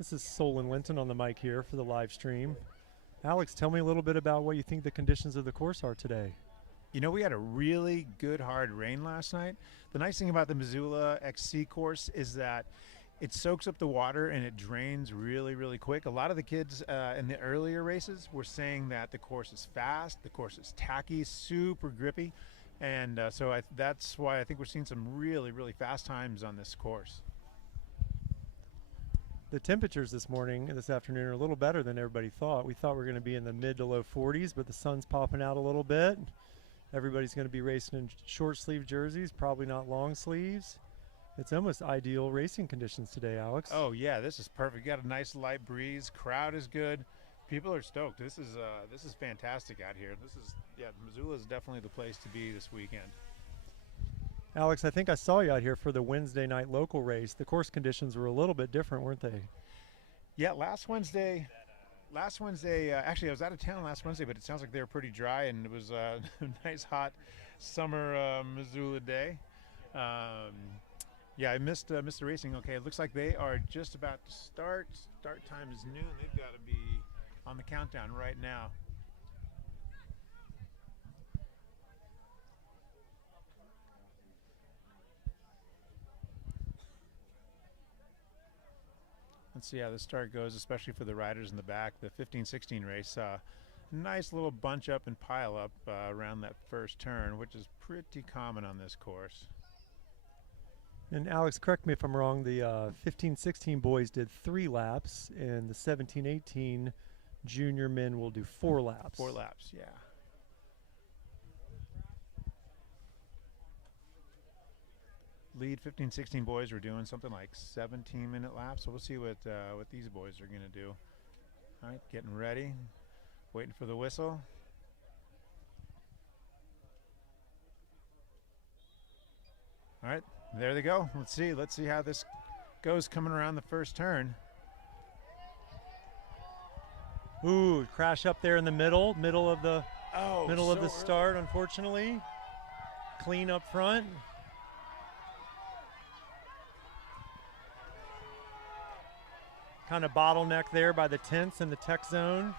This is Solon Linton on the mic here for the live stream. Alex, tell me a little bit about what you think the conditions of the course are today. You know, we had a really good hard rain last night. The nice thing about the Missoula XC course is that it soaks up the water and it drains really, really quick. A lot of the kids in the earlier races were saying that the course is fast, the course is tacky, super grippy. And so that's why I think we're seeing some really, really fast times on this course. The temperatures this afternoon are a little better than everybody thought. We thought we were going to be in the mid to low 40s, but the sun's popping out a little bit. Everybody's going to be racing in short sleeve jerseys, probably not long sleeves. It's almost ideal racing conditions today, Alex. Oh yeah, this is perfect. You got a nice light breeze. Crowd is good. People are stoked. This is fantastic out here. Missoula is definitely the place to be this weekend. Alex, I think I saw you out here for the Wednesday night local race. The course conditions were a little bit different, weren't they? Yeah, last Wednesday, actually I was out of town last Wednesday, but it sounds like they were pretty dry, and it was a nice hot summer Missoula day. Yeah, I missed the racing. Okay, it looks like they are just about to start. Start time is noon. They've got to be on the countdown right now. Let's see how the start goes, especially for the riders in the back. The 15-16 race, nice little bunch up and pile up around that first turn, which is pretty common on this course. And Alex, correct me if I'm wrong, the 15-16 boys did 3 laps, and the 17-18 junior men will do 4 laps. 4 laps, yeah. Lead 15-16 boys were doing something like 17-minute laps, so we'll see what these boys are going to do. All right, getting ready, waiting for the whistle. All right, there they go. Let's see how this goes coming around the first turn. Ooh, crash up there in the middle of the start, early. Unfortunately. Clean up front. Kind of bottleneck there by the tents in the tech zone.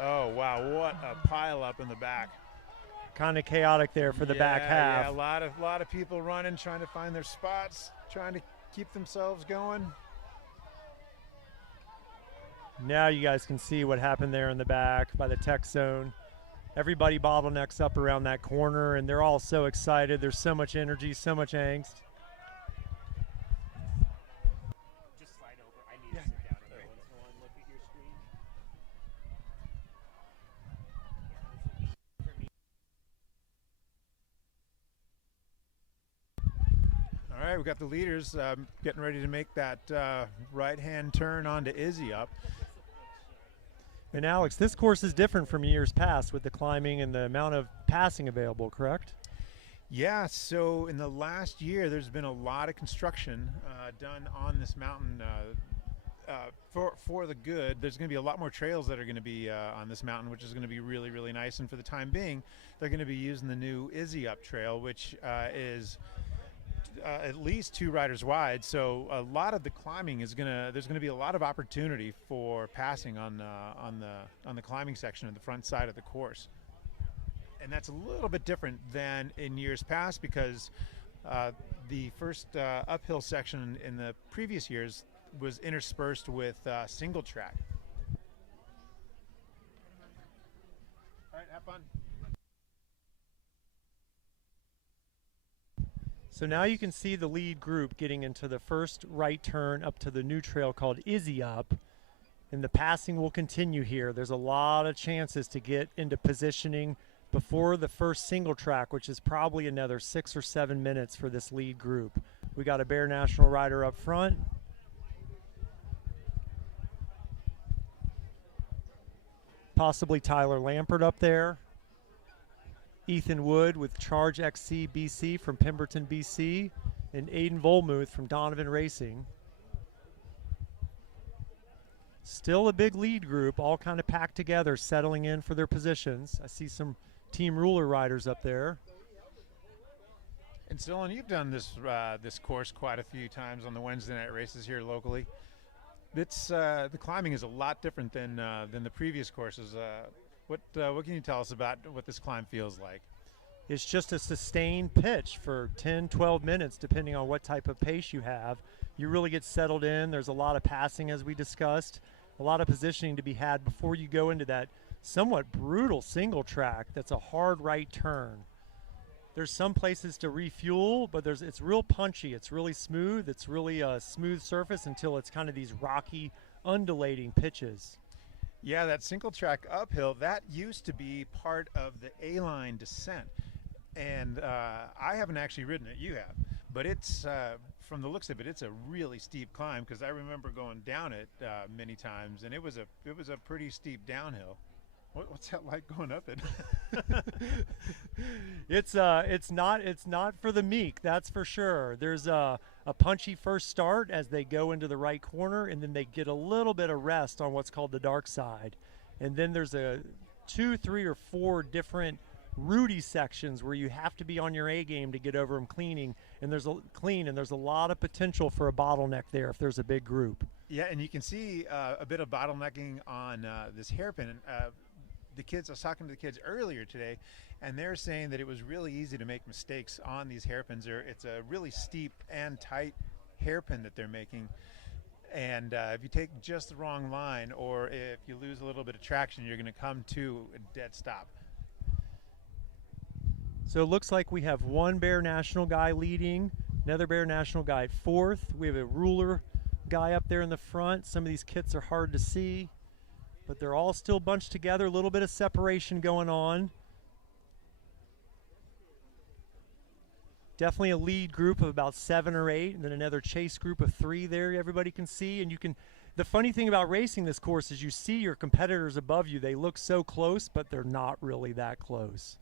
Oh wow, what a pile up in the back. Kind of chaotic there for the back half. Yeah, a lot of people running, trying to find their spots, trying to keep themselves going. Now you guys can see what happened there in the back by the tech zone. Everybody bottlenecks up around that corner, and they're all so excited. There's so much energy, so much angst. Just slide over. I need to sit down every once in a while and look at your screen. All right, we got the leaders getting ready to make that right-hand turn onto Izzy up. And Alex, this course is different from years past with the climbing and the amount of passing available, correct? Yeah, so in the last year, there's been a lot of construction done on this mountain for the good. There's going to be a lot more trails that are going to be on this mountain, which is going to be really, really nice. And for the time being, they're going to be using the new Izzy Up Trail, which is at least 2 riders wide, so a lot of the climbing there's going to be a lot of opportunity for passing on the climbing section of the front side of the course, and that's a little bit different than in years past because the first uphill section in the previous years was interspersed with single track. All right, have fun. So now you can see the lead group getting into the first right turn up to the new trail called Izzy Up, and the passing will continue here. There's a lot of chances to get into positioning before the first single track, which is probably another 6 or 7 minutes for this lead group. We got a Bear National rider up front. Possibly Tyler Lampert up there. Ethan Wood with Charge XC BC from Pemberton, BC, and Aiden Volmuth from Donovan Racing. Still a big lead group, all kind of packed together, settling in for their positions. I see some team ruler riders up there. And Dylan, you've done this this course quite a few times on the Wednesday night races here locally. It's the climbing is a lot different than the previous courses. What can you tell us about what this climb feels like? It's just a sustained pitch for 10, 12 minutes, depending on what type of pace you have. You really get settled in. There's a lot of passing, as we discussed, a lot of positioning to be had before you go into that somewhat brutal single track that's a hard right turn. There's some places to refuel, but it's real punchy. It's really smooth. It's really a smooth surface until it's kind of these rocky, undulating pitches. Yeah, that single track uphill, that used to be part of the A-line descent. And I haven't actually ridden it. You have. But it's, from the looks of it, it's a really steep climb, because I remember going down it many times, and it was a pretty steep downhill. What's that like going up it? It's not for the meek, that's for sure. There's a punchy first start as they go into the right corner, and then they get a little bit of rest on what's called the dark side. And then there's 2, 3, or 4 different rooty sections where you have to be on your A game to get over them clean, and there's a lot of potential for a bottleneck there if there's a big group. Yeah, and you can see a bit of bottlenecking on this hairpin. I was talking to the kids earlier today, and they're saying that it was really easy to make mistakes on these hairpins. It's a really steep and tight hairpin that they're making, and if you take just the wrong line, or if you lose a little bit of traction, you're going to come to a dead stop. So it looks like we have one Bear National guy leading, another Bear National guy at 4th. We have a ruler guy up there in the front. Some of these kits are hard to see, but they're all still bunched together, a little bit of separation going on. Definitely a lead group of about 7 or 8, and then another chase group of 3 there everybody can see. And the funny thing about racing this course is you see your competitors above you. They look so close, but they're not really that close.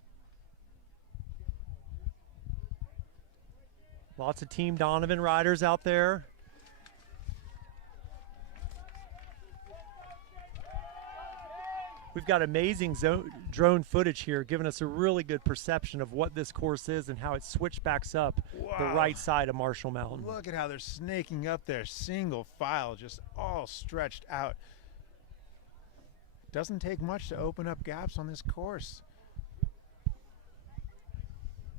Lots of Team Donovan riders out there. We've got amazing drone footage here, giving us a really good perception of what this course is and how it switchbacks up the right side of Marshall Mountain. Look at how they're snaking up there, single file, just all stretched out. Doesn't take much to open up gaps on this course.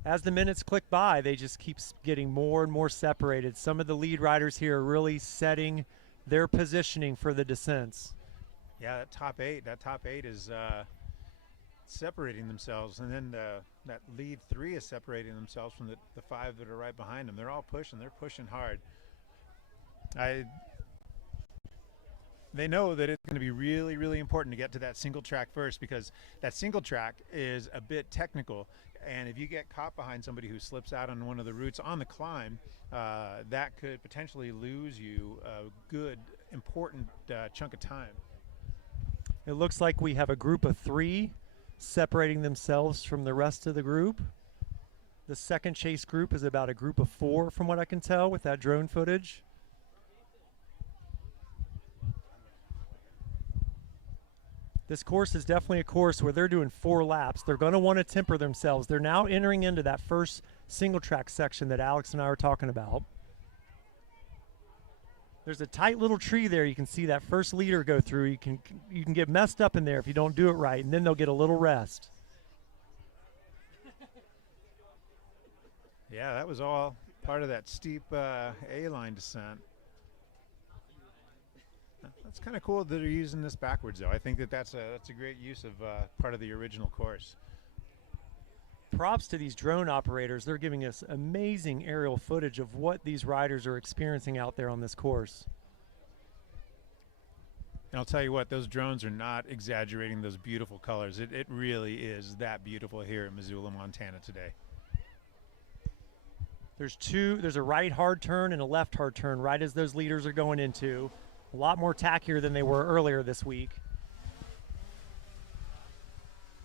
As the minutes click by, they just keep getting more and more separated. Some of the lead riders here are really setting their positioning for the descents. Yeah, that top eight is separating themselves, and then that lead 3 is separating themselves from the 5 that are right behind them. They're all pushing. They're pushing hard. They know that it's going to be really, really important to get to that single track first, because that single track is a bit technical, and if you get caught behind somebody who slips out on one of the routes on the climb, that could potentially lose you a good, important chunk of time. It looks like we have a group of 3 separating themselves from the rest of the group. The second chase group is about a group of 4 from what I can tell with that drone footage. This course is definitely a course where they're doing 4 laps. They're going to want to temper themselves. They're now entering into that first single track section that Alex and I were talking about. There's a tight little tree there. You can see that first leader go through. You can get messed up in there if you don't do it right, and then they'll get a little rest. Yeah, that was all part of that steep A-line descent. That's kind of cool that they're using this backwards, though. I think that's a great use of part of the original course. Props to these drone operators. They're giving us amazing aerial footage of what these riders are experiencing out there on this course. And I'll tell you what, those drones are not exaggerating those beautiful colors. It really is that beautiful here in Missoula, Montana today. There's a right hard turn and a left hard turn right as those leaders are going into. A lot more tackier than they were earlier this week.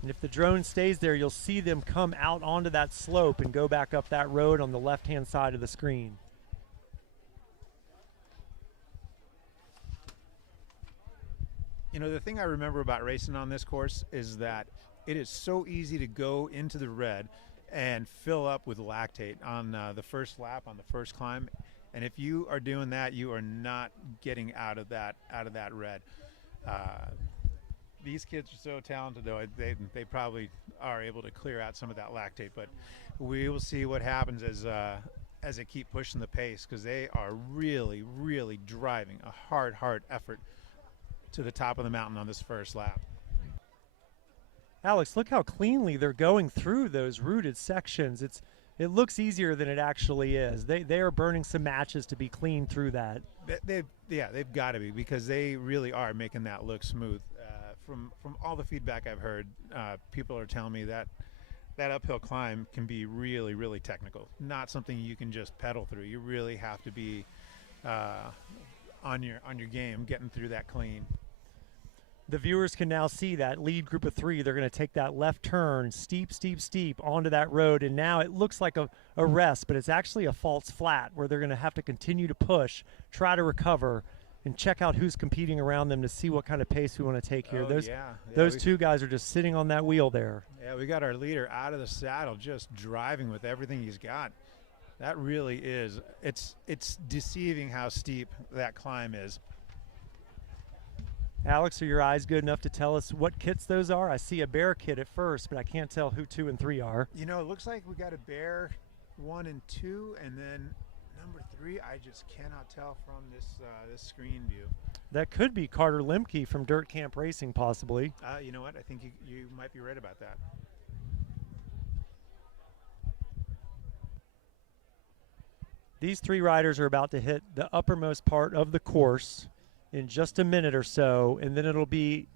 And if the drone stays there, you'll see them come out onto that slope and go back up that road on the left-hand side of the screen. You know, the thing I remember about racing on this course is that it is so easy to go into the red and fill up with lactate on the first lap, on the first climb. And if you are doing that, you are not getting out of that red. These kids are so talented, though. They probably are able to clear out some of that lactate, but we will see what happens as they keep pushing the pace, because they are really, really driving a hard effort to the top of the mountain on this first lap. Alex, look how cleanly they're going through those rooted sections. It looks easier than it actually is. They are burning some matches to be clean through that. They've got to be, because they really are making that look smooth. From all the feedback I've heard, people are telling me that uphill climb can be really, really technical. Not something you can just pedal through. You really have to be on your game, getting through that clean. The viewers can now see that lead group of 3. They're going to take that left turn, steep onto that road, and now it looks like a rest, but it's actually a false flat where they're going to have to continue to push, try to recover, and check out who's competing around them to see what kind of pace we want to take here. Those two guys are just sitting on that wheel there. Yeah, we got our leader out of the saddle, just driving with everything he's got. That really is, it's deceiving how steep that climb is. Alex, are your eyes good enough to tell us what kits those are? I see a Bear kit at first, but I can't tell who 2 and 3 are. You know, it looks like we got a Bear 1 and 2, and then number 3, I just cannot tell from this screen view. That could be Carter Lemke from Dirt Camp Racing, possibly. You know what? I think you might be right about that. These 3 riders are about to hit the uppermost part of the course in just a minute or so, and then it'll be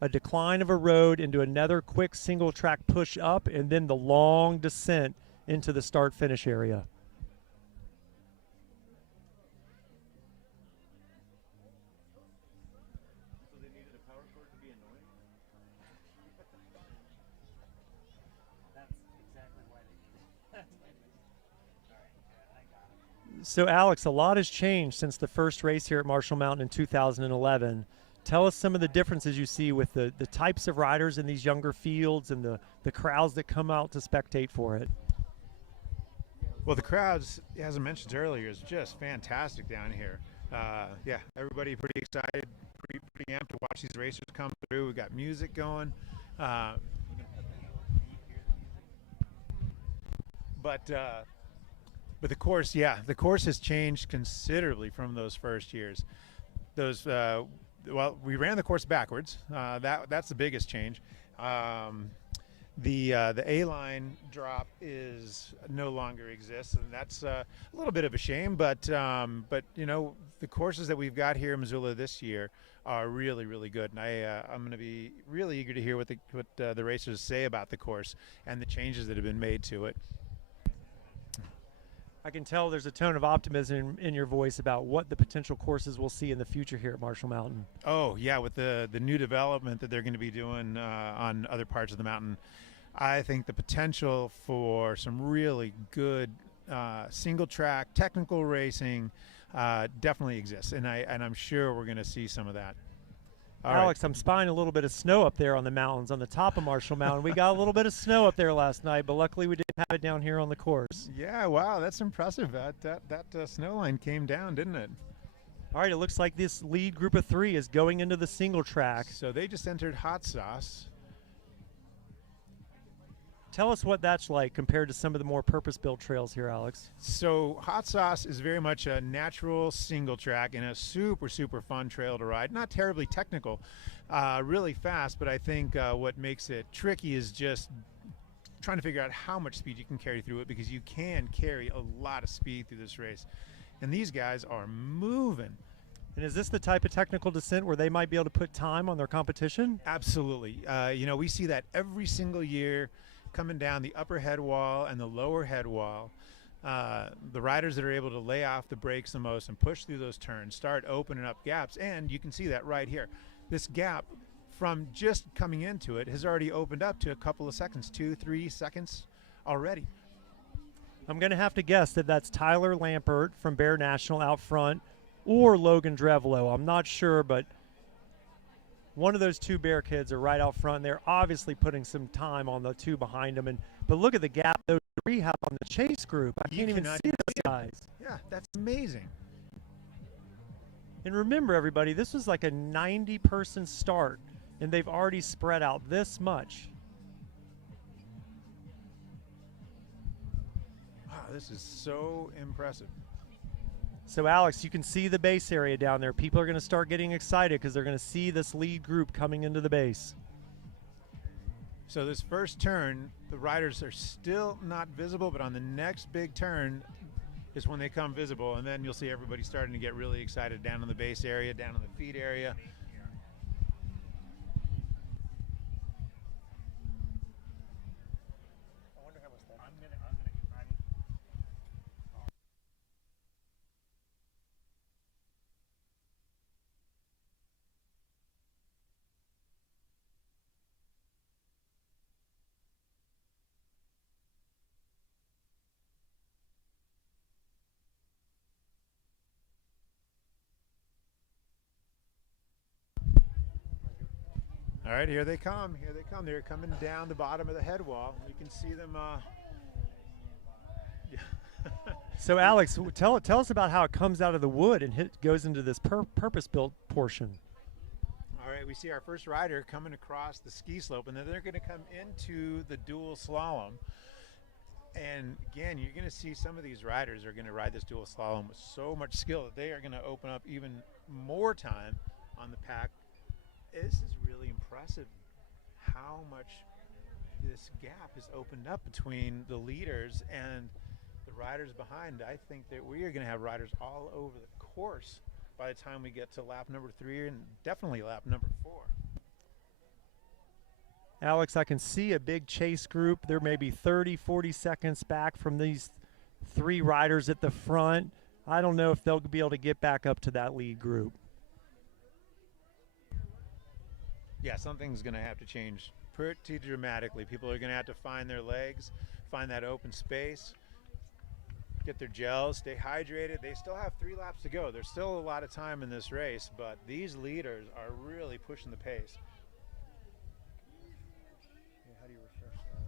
a decline of a road into another quick single track push up, and then the long descent into the start finish area. So they needed a power cord to be annoying? That's exactly why they did it. All right, yeah, I got it. So Alex, a lot has changed since the first race here at Marshall Mountain in 2011. Tell us some of the differences you see with the types of riders in these younger fields and the crowds that come out to spectate for it. Well, the crowds, as I mentioned earlier, is just fantastic down here. Yeah, everybody pretty excited, pretty amped to watch these racers come through. We got music going. But the course, the course has changed considerably from those first years. Well, we ran the course backwards. That's the biggest change. The A-line drop no longer exists, and that's a little bit of a shame. But you know, the courses that we've got here in Missoula this year are really, really good, and I'm going to be really eager to hear what the racers say about the course and the changes that have been made to it. I can tell there's a tone of optimism in your voice about what the potential courses we'll see in the future here at Marshall Mountain. Oh yeah, with the new development that they're going to be doing on other parts of the mountain, I think the potential for some really good single track technical racing definitely exists, and I'm sure we're going to see some of that. Alex, I'm spying a little bit of snow up there on the mountains, on the top of Marshall Mountain. We got a little bit of snow up there last night, but luckily we didn't have it down here on the course. Yeah, wow, that's impressive. That snow line came down, didn't it? All right, it looks like this lead group of 3 is going into the single track. So they just entered Hot Sauce. Tell us what that's like compared to some of the more purpose-built trails here, Alex. So Hot Sauce is very much a natural single track and a super, super fun trail to ride. Not terribly technical, really fast, but I think what makes it tricky is just trying to figure out how much speed you can carry through it, because you can carry a lot of speed through this race. And these guys are moving. And is this the type of technical descent where they might be able to put time on their competition? Absolutely. You know, we see that every single year, coming down the upper head wall and the lower head wall. The riders that are able to lay off the brakes the most and push through those turns start opening up gaps, and you can see that right here. This gap from just coming into it has already opened up to a couple of seconds, 2-3 seconds already. I'm going to have to guess that that's Tyler Lampert from Bear National out front, or Logan Drevlo. I'm not sure, but One of those two bear kids are right out front. They're obviously putting some time on the two behind them. But look at the gap those three have on the chase group. I can't even see those guys. Yeah, that's amazing. And remember, everybody, this was like a 90-person start, and they've already spread out this much. Wow, this is so impressive. So, Alex, you can see the base area down there. People are going to start getting excited because they're going to see this lead group coming into the base. So this first turn, the riders are still not visible, but on the next big turn is when they come visible, and then you'll see everybody starting to get really excited down in the base area, down in the feet area. I wonder how much that. I'm gonna. All right, here they come. Here they come. They're coming down the bottom of the head wall. You can see them. So, Alex, tell us about how it comes out of the wood and goes into this purpose-built portion. All right, we see our first rider coming across the ski slope, and then they're going to come into the dual slalom. And again, you're going to see some of these riders are going to ride this dual slalom with so much skill that they are going to open up even more time on the pack. This is really impressive how much this gap is opened up between the leaders and the riders behind. I think that we are going to have riders all over the course by the time we get to lap number 3 and definitely lap number 4. Alex, I can see a big chase group. There may be 30, 40 seconds back from these 3 riders at the front. I don't know if they'll be able to get back up to that lead group. Yeah, something's going to have to change pretty dramatically. People are going to have to find their legs, find that open space, get their gels, stay hydrated. They still have 3 laps to go. There's still a lot of time in this race, but these leaders are really pushing the pace. How do you refresh that?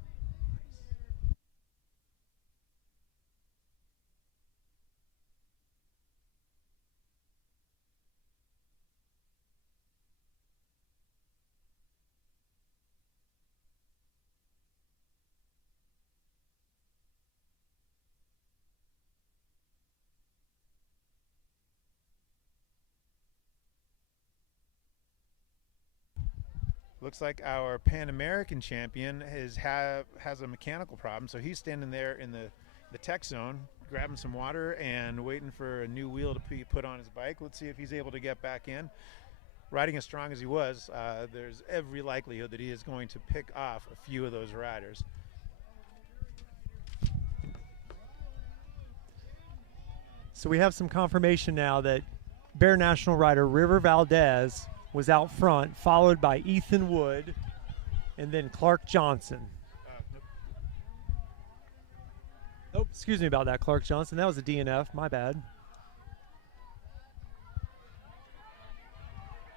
Looks like our Pan American champion has a mechanical problem, so he's standing there in the tech zone, grabbing some water and waiting for a new wheel to be put on his bike. Let's see if he's able to get back in. Riding as strong as he was, there's every likelihood that he is going to pick off a few of those riders. So we have some confirmation now that Bear National rider River Valdez was out front, followed by Ethan Wood and then Clark Johnson. Nope. Oh, excuse me about that, Clark Johnson. That was a DNF, my bad.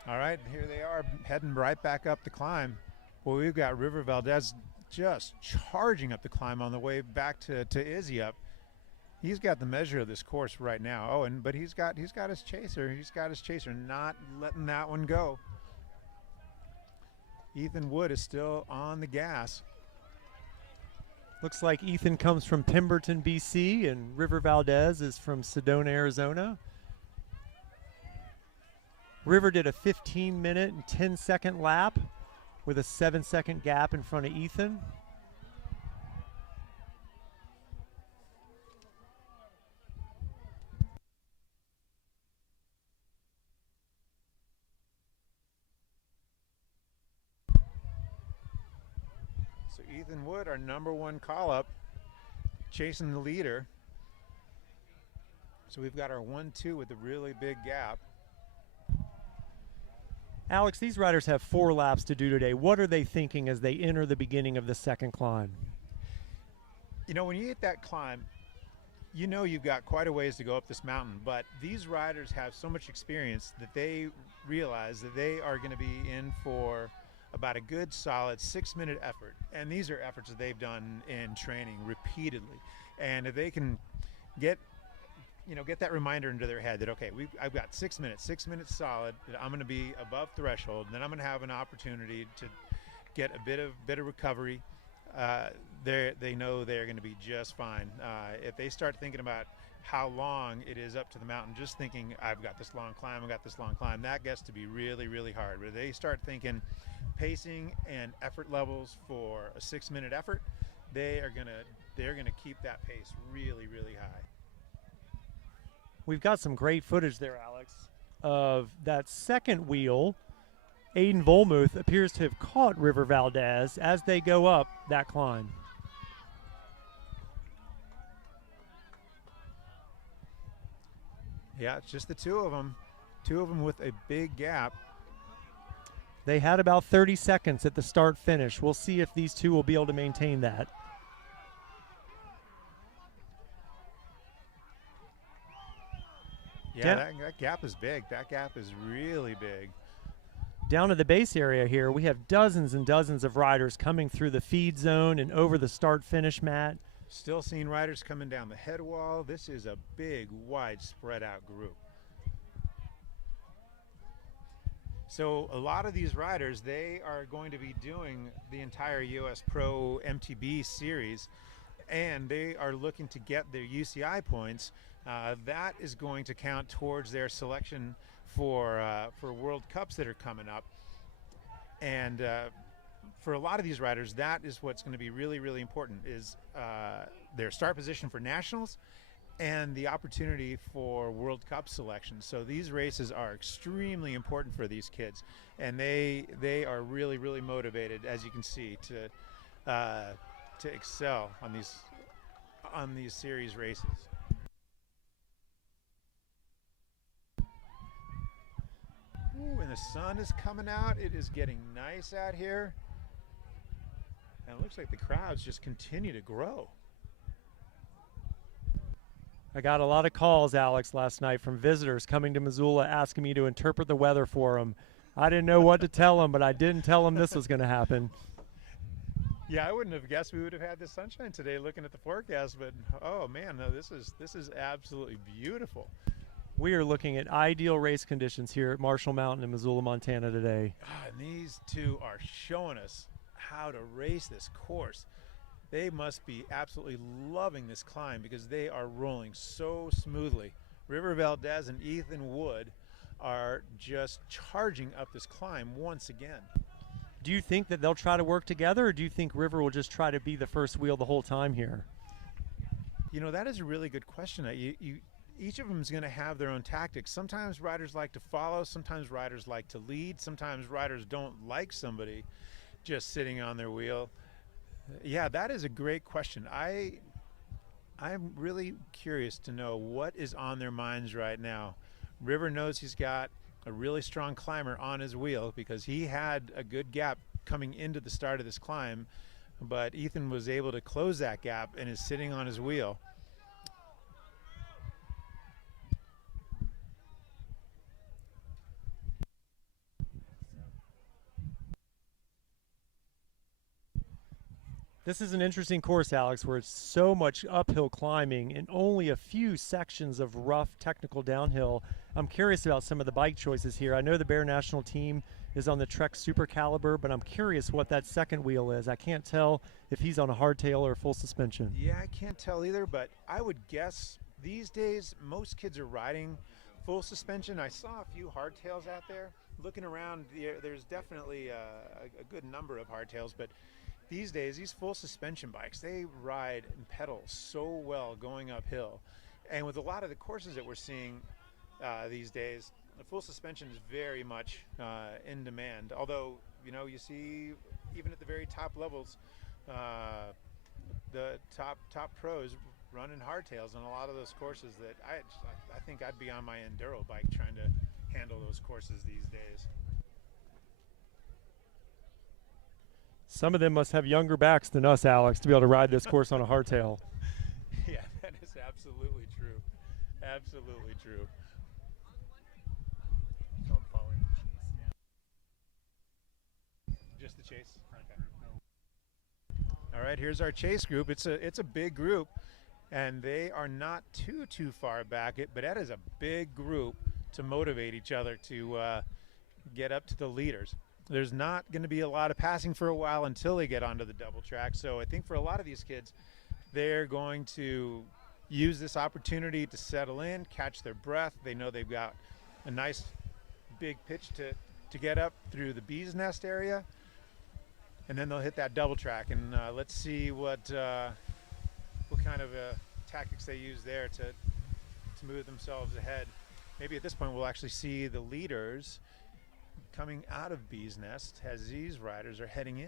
All right, here they are heading right back up the climb. Well, we've got River Valdez just charging up the climb on the way back to Izzy up. He's got the measure of this course right now. Oh, but he's got his chaser. He's got his chaser, not letting that one go. Ethan Wood is still on the gas. Looks like Ethan comes from Pemberton, BC, and River Valdez is from Sedona, Arizona. River did a 15-minute and 10-second lap with a 7-second gap in front of Ethan. So Ethan Wood, our #1 call-up, chasing the leader. So we've got our 1-2 with a really big gap. Alex, these riders have 4 laps to do today. What are they thinking as they enter the beginning of the second climb? You know, when you hit that climb, you know you've got quite a ways to go up this mountain, but these riders have so much experience that they realize that they are going to be in for about a good solid 6-minute effort. And these are efforts that they've done in training repeatedly. And if they can get that reminder into their head that, okay, I've got 6 minutes solid, that I'm going to be above threshold, and then I'm going to have an opportunity to get a bit of recovery. They know they're going to be just fine. If they start thinking about how long it is up to the mountain, just thinking, I've got this long climb, that gets to be really, really hard. Where they start thinking pacing and effort levels for a 6-minute effort, they're going to keep that pace really, really high. We've got some great footage there, Alex, of that second wheel. Aiden Volmuth appears to have caught River Valdez as they go up that climb. Yeah, it's just the two of them with a big gap. They had about 30 seconds at the start finish. We'll see if these two will be able to maintain that. Yeah, that gap is big. That gap is really big. Down at the base area here, we have dozens and dozens of riders coming through the feed zone and over the start-finish mat. Still seeing riders coming down the head wall. This is a big, wide, spread-out group. So a lot of these riders, they are going to be doing the entire US Pro MTB series, and they are looking to get their UCI points. That is going to count towards their selection for World Cups that are coming up. And for a lot of these riders, that is what's going to be really, really important, is their start position for nationals and the opportunity for World Cup selection. So these races are extremely important for these kids, and they are really, really motivated, as you can see, to excel on these series races. Ooh, and the sun is coming out. It is getting nice out here. And it looks like the crowds just continue to grow. I got a lot of calls, Alex, last night from visitors coming to Missoula asking me to interpret the weather for them. I didn't know what to tell them, but I didn't tell them this was going to happen. Yeah, I wouldn't have guessed we would have had this sunshine today looking at the forecast, but oh man, no, this is absolutely beautiful. We are looking at ideal race conditions here at Marshall Mountain in Missoula, Montana today. And these two are showing us how to race this course. They must be absolutely loving this climb because they are rolling so smoothly. River Valdez and Ethan Wood are just charging up this climb once again. Do you think that they'll try to work together, or do you think River will just try to be the first wheel the whole time here? You know, that is a really good question. Each of them is going to have their own tactics. Sometimes riders like to follow, sometimes riders like to lead, sometimes riders don't like somebody just sitting on their wheel. Yeah, that is a great question. I'm really curious to know what is on their minds right now. River knows he's got a really strong climber on his wheel because he had a good gap coming into the start of this climb, but Ethan was able to close that gap and is sitting on his wheel. This is an interesting course, Alex, where it's so much uphill climbing and only a few sections of rough technical downhill. I'm curious about some of the bike choices here. I know the Bear National team is on the Trek Super Caliber, but I'm curious what that second wheel is. I can't tell if he's on a hardtail or full suspension. Yeah, I can't tell either, but I would guess these days most kids are riding full suspension. I saw a few hardtails out there. Looking around, there's definitely a good number of hardtails, but these days, these full suspension bikes, they ride and pedal so well going uphill. And with a lot of the courses that we're seeing these days, the full suspension is very much in demand. Although, you know, you see even at the very top levels, the top pros running hardtails on a lot of those courses that I think I'd be on my enduro bike trying to handle those courses these days. Some of them must have younger backs than us, Alex, to be able to ride this course on a hardtail. Yeah, that is absolutely true. Absolutely true. So I'm following the chase now. Just the chase. Okay. All right, here's our chase group. It's a big group, and they are not too far back. But that is a big group to motivate each other to get up to the leaders. There's not going to be a lot of passing for a while until they get onto the double track. So I think for a lot of these kids, they're going to use this opportunity to settle in, catch their breath. They know they've got a nice big pitch to get up through the bee's nest area, and then they'll hit that double track. And let's see what kind of tactics they use there to move themselves ahead. Maybe at this point we'll actually see the leaders coming out of bee's nest as these riders are heading in.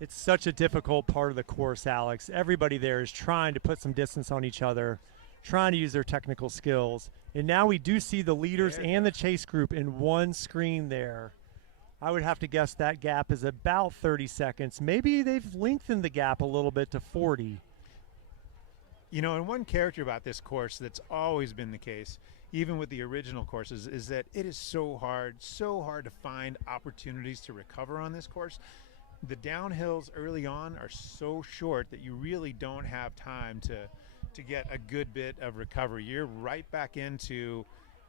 It's such a difficult part of the course, Alex. Everybody there is trying to put some distance on each other, trying to use their technical skills. And now we do see the leaders and the chase group in one screen there. I would have to guess that gap is about 30 seconds. Maybe they've lengthened the gap a little bit to 40. You know, and one character about this course that's always been the case, even with the original courses, is that it is so hard to find opportunities to recover on this course. The downhills early on are so short that you really don't have time to get a good bit of recovery. You're right back into,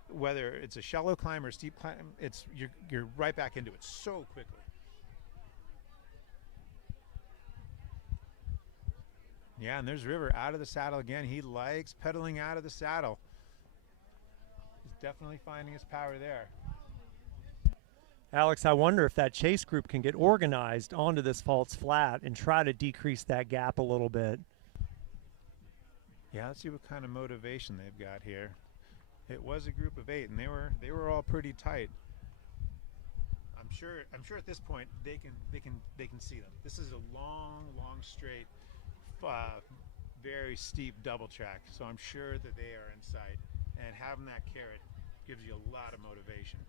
whether it's a shallow climb or steep climb, you're right back into it so quickly. Yeah, and there's River out of the saddle again. He likes pedaling out of the saddle. He's definitely finding his power there. Alex, I wonder if that chase group can get organized onto this false flat and try to decrease that gap a little bit. Yeah, let's see what kind of motivation they've got here. It was a group of 8, and they were all pretty tight. I'm sure at this point they can see them. This is a long straight, very steep double track, so I'm sure that they are in sight. And having that carrot gives you a lot of motivation.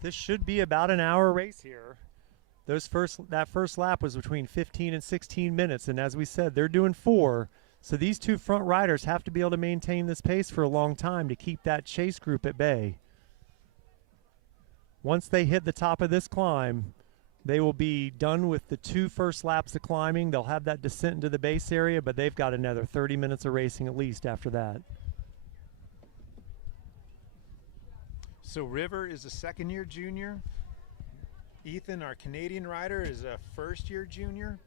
This should be about an hour race here. That first lap was between 15 and 16 minutes, and as we said, they're doing 4. So these two front riders have to be able to maintain this pace for a long time to keep that chase group at bay. Once they hit the top of this climb, they will be done with the 2 first laps of climbing. They'll have that descent into the base area, but they've got another 30 minutes of racing at least after that. So River is a second-year junior. Ethan, our Canadian rider, is a first-year junior.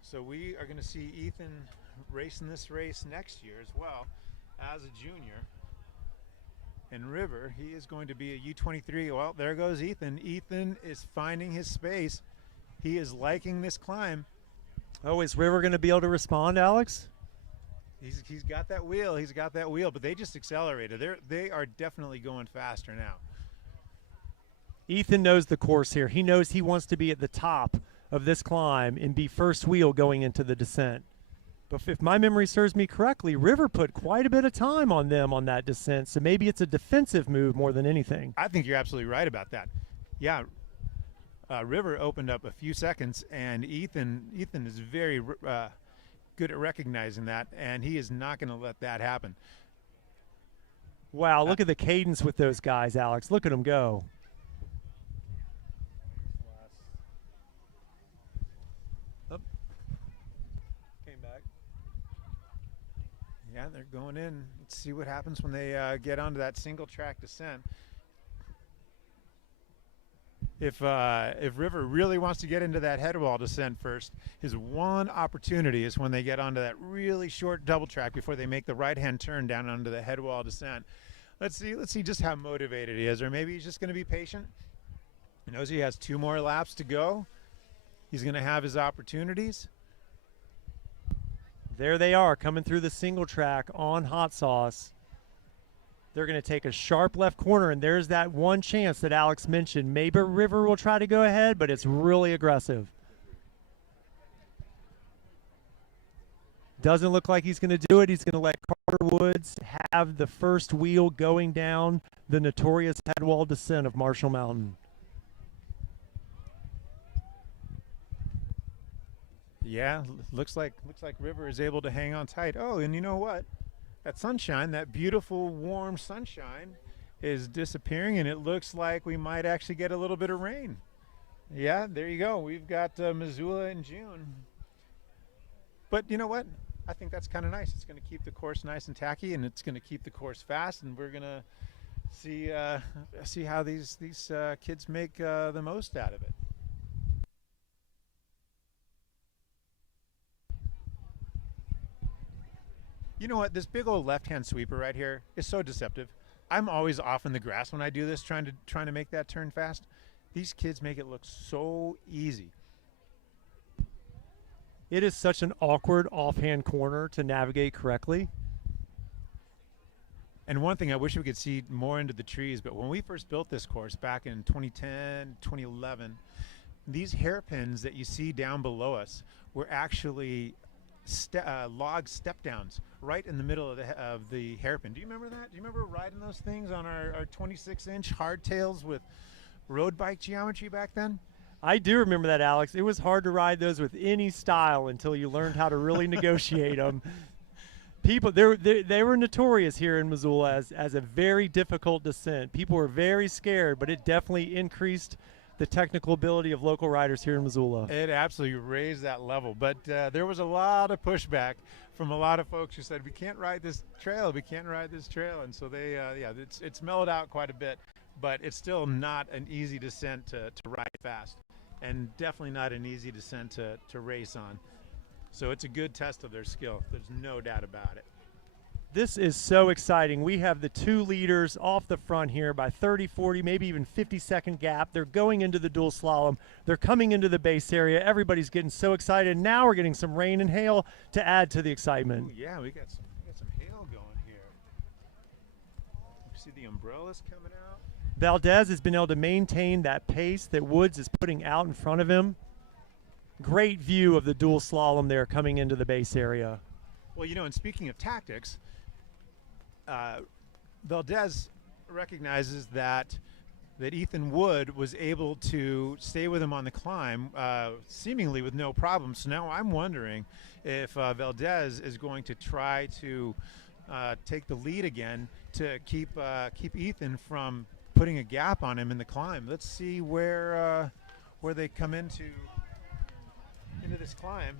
So we are going to see Ethan racing this race next year as well as a junior. And River, he is going to be a U23. Well, there goes Ethan. Ethan is finding his space. He is liking this climb. Oh, is River going to be able to respond, Alex? He's got that wheel. He's got that wheel, but they just accelerated. They are definitely going faster now. Ethan knows the course here. He knows he wants to be at the top of this climb and be first wheel going into the descent. But if my memory serves me correctly, River put quite a bit of time on them on that descent, so maybe it's a defensive move more than anything. I think you're absolutely right about that. Yeah, River opened up a few seconds, and Ethan is very good at recognizing that, and he is not going to let that happen. Wow, look at the cadence with those guys, Alex. Look at them go. Yeah, they're going in. Let's see what happens when they get onto that single track descent. If River really wants to get into that head wall descent first, his one opportunity is when they get onto that really short double track before they make the right-hand turn down onto the head wall descent. Let's see just how motivated he is, or maybe he's just going to be patient. He knows he has 2 more laps to go. He's going to have his opportunities. There they are, coming through the single track on hot sauce. They're going to take a sharp left corner, and there's that one chance that Alex mentioned. Maybe River will try to go ahead, but it's really aggressive. Doesn't look like he's going to do it. He's going to let Carter Woods have the first wheel going down the notorious headwall descent of Marshall Mountain. Yeah, looks like River is able to hang on tight. Oh, and you know what? That sunshine, that beautiful warm sunshine, is disappearing, and it looks like we might actually get a little bit of rain. Yeah, there you go. We've got Missoula in June. But you know what? I think that's kind of nice. It's going to keep the course nice and tacky, and it's going to keep the course fast, and we're going to see how these kids make the most out of it. You know what? This big old left-hand sweeper right here is so deceptive. I'm always off in the grass when I do this, trying to make that turn fast. These kids make it look so easy. It is such an awkward offhand corner to navigate correctly. And one thing I wish we could see more into the trees, but when we first built this course back in 2010, 2011, these hairpins that you see down below us were actually log step downs right in the middle of the hairpin. Do you remember that? Do you remember riding those things on our 26-inch hardtails with road bike geometry back then? I do remember that, Alex. It was hard to ride those with any style until you learned how to really negotiate them. People, they were notorious here in Missoula as a very difficult descent. People were very scared, but it definitely increased the technical ability of local riders here in Missoula. It absolutely raised that level, but there was a lot of pushback from a lot of folks who said, we can't ride this trail, and so they, it's mellowed out quite a bit, but it's still not an easy descent to ride fast, and definitely not an easy descent to race on. So it's a good test of their skill. There's no doubt about it. This is so exciting. We have the two leaders off the front here by 30, 40, maybe even 50-second gap. They're going into the dual slalom. They're coming into the base area. Everybody's getting so excited. Now we're getting some rain and hail to add to the excitement. Ooh, yeah, we got some hail going here. You see the umbrellas coming out? Valdez has been able to maintain that pace that Woods is putting out in front of him. Great view of the dual slalom there coming into the base area. Well, you know, and speaking of tactics, Valdez recognizes that Ethan Wood was able to stay with him on the climb, seemingly with no problem. So now I'm wondering if Valdez is going to try to take the lead again to keep Ethan from putting a gap on him in the climb. Let's see where they come into this climb.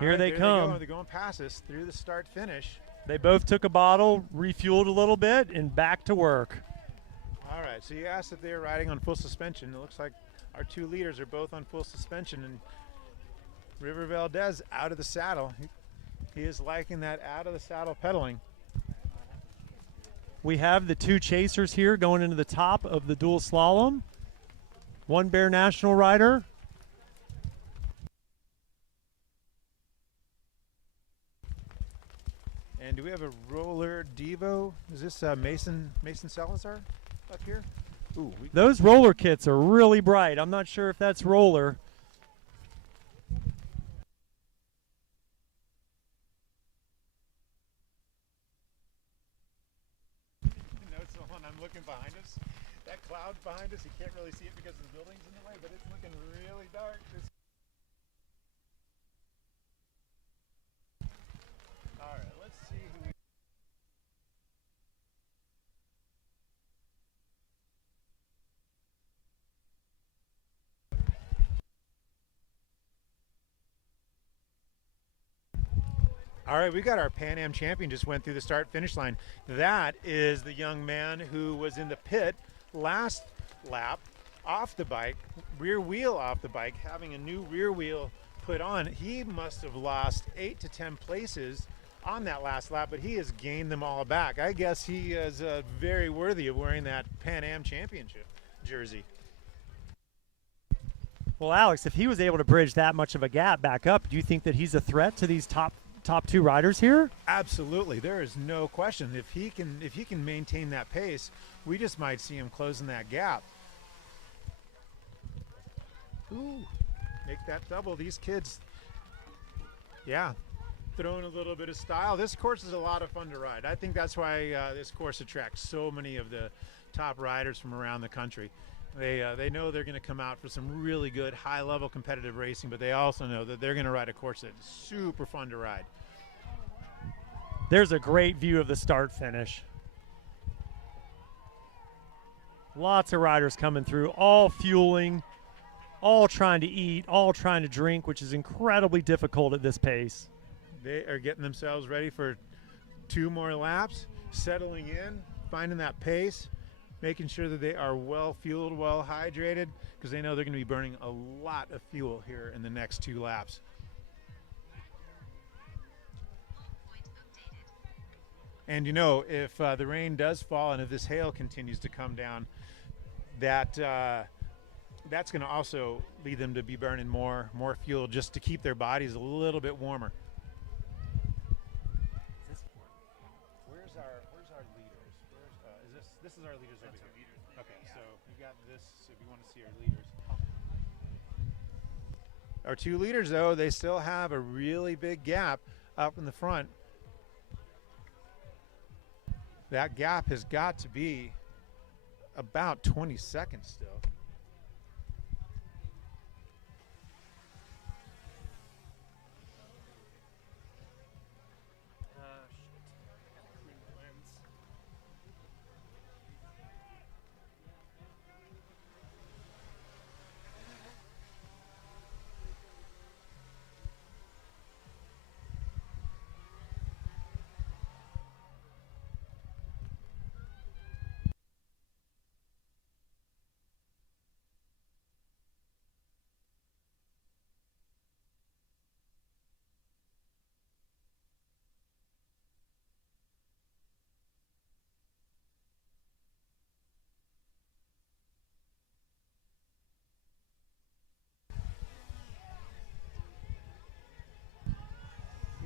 Here they come. They're going past us through the start-finish. They both took a bottle, refueled a little bit, and back to work. All right, so you asked if they were riding on full suspension. It looks like our two leaders are both on full suspension, and River Valdez out of the saddle. He is liking that out-of-the-saddle pedaling. We have the two chasers here going into the top of the dual slalom. One Bear National rider. And do we have a roller Devo? Is this Mason Salazar up here? Ooh, those roller kits are really bright. I'm not sure if that's roller. Notice the one I'm looking behind us. That cloud behind us, you can't really see it because the building's in the way, but it's looking really dark. All right, let's see who we... All right, we got our Pan Am champion just went through the start-finish line. That is the young man who was in the pit last lap off the bike, rear wheel off the bike, having a new rear wheel put on. He must have lost 8 to 10 places on that last lap, but he has gained them all back. I guess he is very worthy of wearing that Pan Am championship jersey. Well, Alex, if he was able to bridge that much of a gap back up, do you think that he's a threat to these top two riders here? Absolutely, there is no question. If he can maintain that pace, we just might see him closing that gap. Ooh, make that double. These kids, yeah, throwing a little bit of style. This course is a lot of fun to ride. I think that's why this course attracts so many of the top riders from around the country. They know they're going to come out for some really good high-level competitive racing, but they also know that they're going to ride a course that's super fun to ride. There's a great view of the start finish. Lots of riders coming through, all fueling, all trying to eat, all trying to drink, which is incredibly difficult at this pace. They are getting themselves ready for 2 more laps, settling in, finding that pace, making sure that they are well fueled, well hydrated, because they know they're going to be burning a lot of fuel here in the next 2 laps. And you know, if the rain does fall and if this hail continues to come down, that's going to also lead them to be burning more fuel just to keep their bodies a little bit warmer. Where's our leaders? This is our leaders over here. Okay, so we got this. So if you want to see our leaders, our 2 leaders though, they still have a really big gap up in the front. That gap has got to be about 20 seconds still.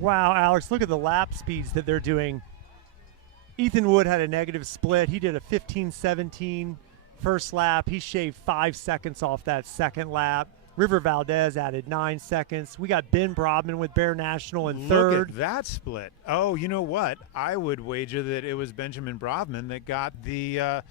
Wow, Alex, look at the lap speeds that they're doing. Ethan Wood had a negative split. He did a 15:17 first lap. He shaved 5 seconds off that second lap. River Valdez added 9 seconds. We got Ben Brobman with Bear National in third. Look at that split. Oh, you know what? I would wager that it was Benjamin Brobman that got the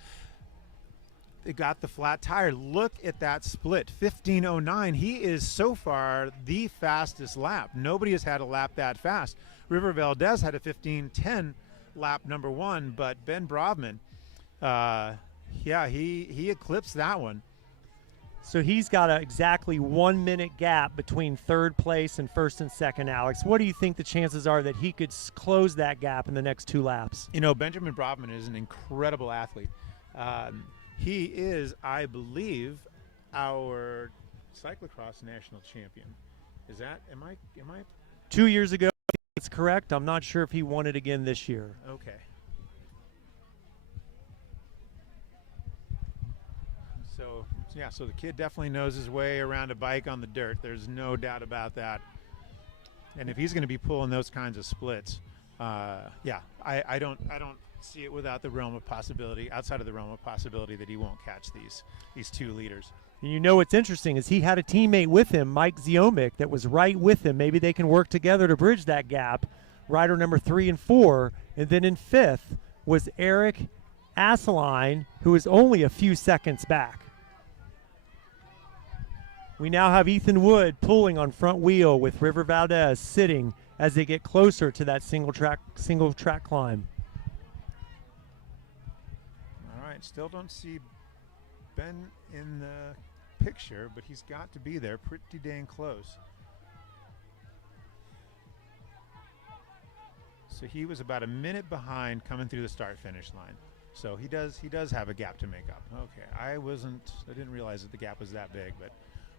flat tire. Look at that split, 15:09. He is so far the fastest lap. Nobody has had a lap that fast. River Valdez had a 15:10 lap number 1, but Ben Brobman, he eclipsed that one. So he's got a exactly 1 minute gap between third place and first and second, Alex. What do you think the chances are that he could close that gap in the next 2 laps? You know, Benjamin Brobman is an incredible athlete. He is, I believe, our cyclocross national champion. Is that, am I? 2 years ago, that's correct. I'm not sure if he won it again this year. Okay. So the kid definitely knows his way around a bike on the dirt. There's no doubt about that. And if he's going to be pulling those kinds of splits, I don't see it without the realm of possibility, outside of the realm of possibility, that he won't catch these 2 leaders. And you know what's interesting is he had a teammate with him, Mike Ziomic, that was right with him. Maybe they can work together to bridge that gap. Rider number 3 and 4, and then in 5th was Eric Asseline, who is only a few seconds back. We now have Ethan Wood pulling on front wheel with River Valdez sitting as they get closer to that single track climb. All right, still don't see Ben in the picture, but he's got to be there pretty dang close. So he was about a minute behind coming through the start-finish line. So he does have a gap to make up. Okay, I didn't realize that the gap was that big, but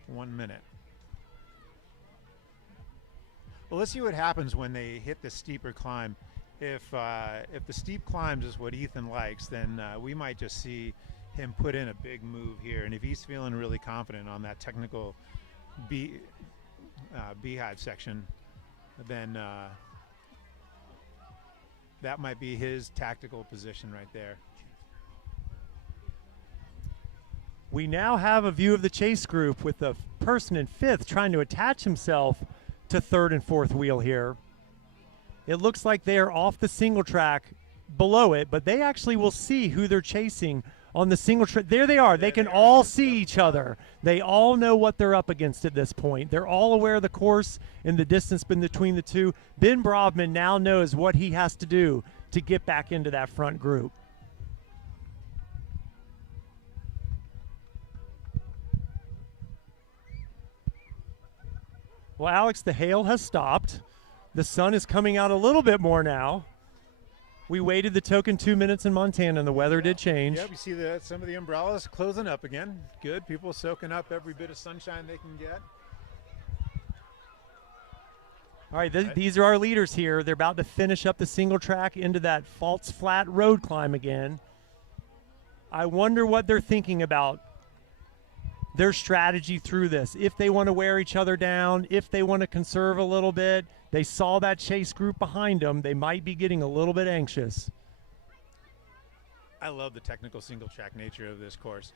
1 minute. Well, let's see what happens when they hit the steeper climb. If the steep climbs is what Ethan likes, then we might just see him put in a big move here. And if he's feeling really confident on that technical beehive section, then that might be his tactical position right there. We now have a view of the chase group with the person in 5th trying to attach himself to 3rd and 4th wheel here. It looks like they are off the single track below it, but they actually will see who they're chasing on the single track. There they are. They can all see each other. They all know what they're up against at this point. They're all aware of the course and the distance between the two. Ben Brodman now knows what he has to do to get back into that front group. Well, Alex, the hail has stopped. The sun is coming out a little bit more now. We waited the token 2 minutes in Montana, and the weather did change. Yep, you see some of the umbrellas closing up again. Good. People soaking up every bit of sunshine they can get. All right, these are our leaders here. They're about to finish up the single track into that false flat road climb again. I wonder what they're thinking about their strategy through this. If they want to wear each other down, if they want to conserve a little bit. They saw that chase group behind them. They might be getting a little bit anxious. I love the technical single track nature of this course.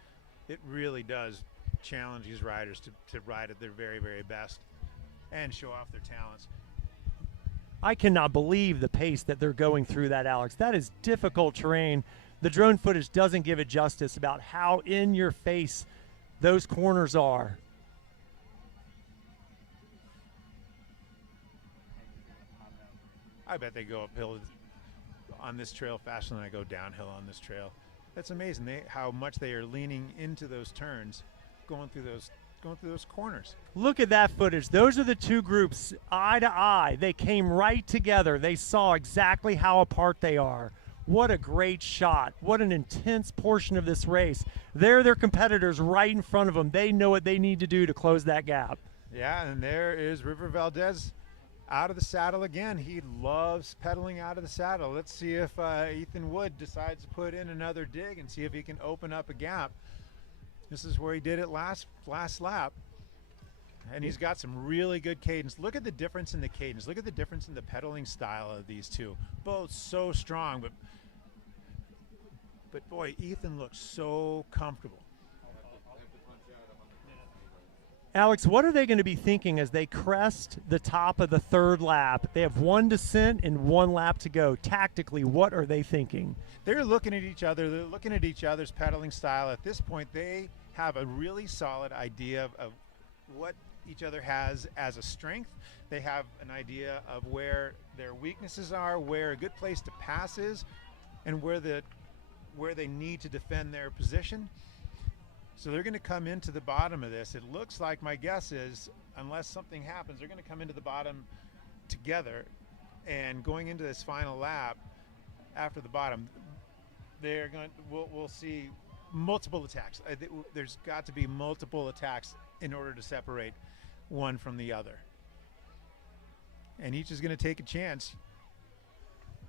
It really does challenge these riders to ride at their very, very best and show off their talents. I cannot believe the pace that they're going through that, Alex. That is difficult terrain. The drone footage doesn't give it justice about how in your face those corners are. I bet they go uphill on this trail faster than I go downhill on this trail. That's amazing how much they are leaning into those turns, going through those corners. Look at that footage. Those are the two groups eye to eye. They came right together. They saw exactly how apart they are. What a great shot. What an intense portion of this race. They're their competitors right in front of them. They know what they need to do to close that gap. Yeah, and there is River Valdez out of the saddle again. He loves pedaling out of the saddle. Let's see if Ethan Wood decides to put in another dig and see if he can open up a gap. This is where he did it last lap. And he's got some really good cadence. Look at the difference in the cadence. Look at the difference in the pedaling style of these two. Both so strong, but boy, Ethan looks so comfortable. Alex, what are they going to be thinking as they crest the top of the third lap? They have one descent and one lap to go. Tactically, what are they thinking? They're looking at each other. They're looking at each other's pedaling style. At this point, they have a really solid idea of what each other has as a strength. They have an idea of where their weaknesses are, where a good place to pass is, and where they need to defend their position. So they're going to come into the bottom of this. It looks like, my guess is, unless something happens, they're going to come into the bottom together. And going into this final lap after the bottom, we'll see multiple attacks. There's got to be multiple attacks in order to separate one from the other. And each is going to take a chance.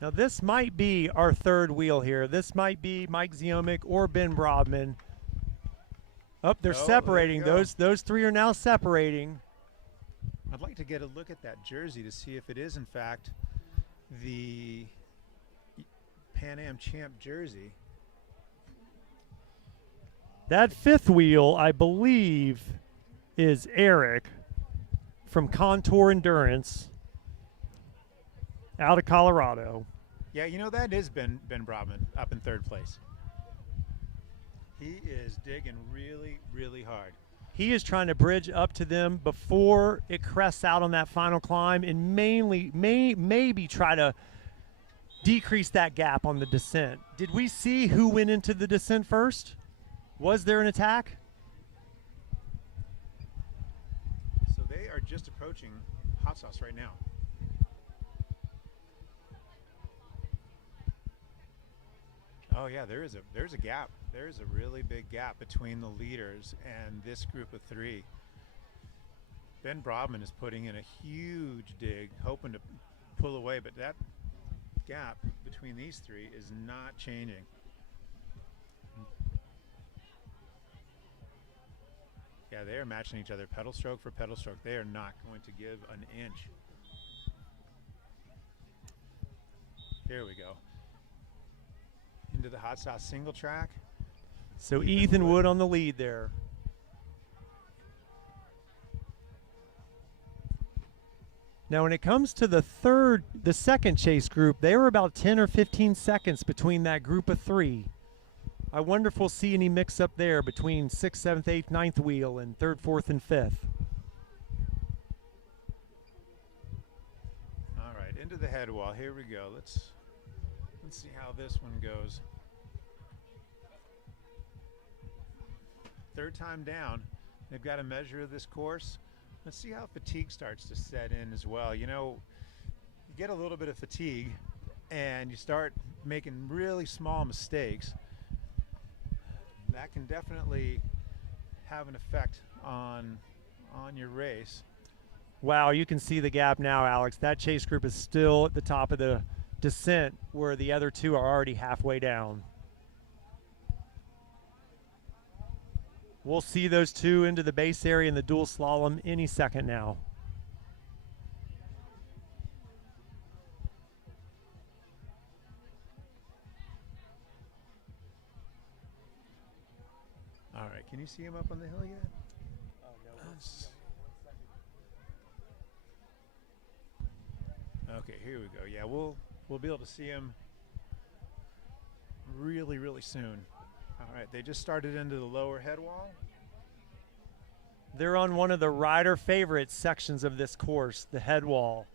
Now this might be our third wheel here. This might be Mike Ziomek or Ben Brodman. They're separating. Those three are now separating. I'd like to get a look at that jersey to see if it is in fact the Pan Am champ jersey. That fifth wheel, I believe, is Eric from Contour Endurance out of Colorado. Yeah, you know, that is Ben Brodman up in third place. He is digging really, really hard. He is trying to bridge up to them before it crests out on that final climb and maybe try to decrease that gap on the descent. Did we see who went into the descent first? Was there an attack? So they are just approaching Hot Sauce right now. Oh yeah, there's a gap. There's a really big gap between the leaders and this group of three. Ben Brodman is putting in a huge dig, hoping to pull away, but that gap between these three is not changing. Yeah, they are matching each other pedal stroke for pedal stroke. They are not going to give an inch. Here we go. Into the Hot Sauce single track. So Ethan Wood on the lead there. Now when it comes to the second chase group, they were about 10 or 15 seconds between that group of three. I wonder if we'll see any mix up there between 6th, 7th, 8th, 9th wheel and 3rd, 4th, and 5th. All right, into the head wall. Here we go. Let's see how this one goes. Third time down. They've got a measure of this course. Let's see how fatigue starts to set in as well. You know, you get a little bit of fatigue and you start making really small mistakes. That can definitely have an effect on your race. Wow, you can see the gap now, Alex. That chase group is still at the top of the descent where the other two are already halfway down. We'll see those two into the base area in the dual slalom any second now. All right, can you see him up on the hill yet? Oh, no. Okay, here we go. Yeah, we'll be able to see him really, really soon. All right, they just started into the lower head wall. They're on one of the rider favorite sections of this course, the head wall.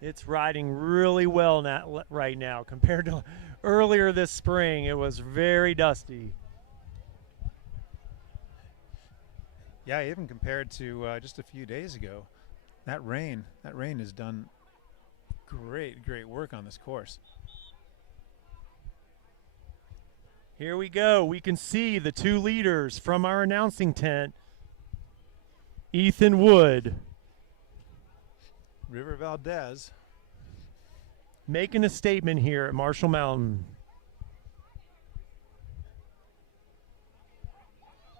It's riding really well right now compared to earlier this spring. It was very dusty. Yeah, even compared to just a few days ago, that rain has done great work on this course. Here we go. We can see the two leaders from our announcing tent. Ethan Wood River Valdez making a statement here at Marshall Mountain.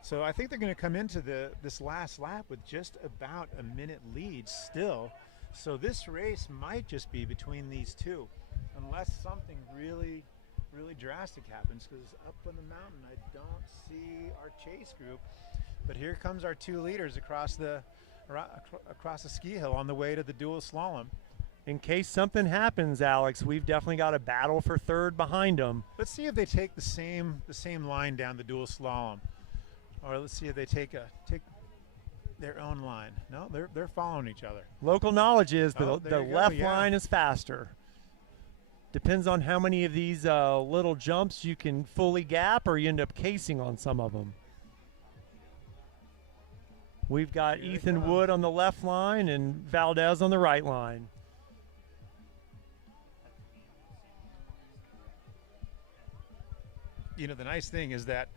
So I think they're going to come into this last lap with just about a minute lead still. So this race might just be between these two, unless something really drastic happens, because up on the mountain I don't see our chase group. But here comes our two leaders across the ski hill on the way to the dual slalom. In case something happens, Alex, we've definitely got a battle for third behind them. Let's see if they take the same line down the dual slalom, or let's see if they take their own line. No, they're following each other. Local knowledge is the left yeah. line is faster. Depends on how many of these little jumps you can fully gap, or you end up casing on some of them. We've got Ethan Wood on the left line and Valdez on the right line. You know, the nice thing is that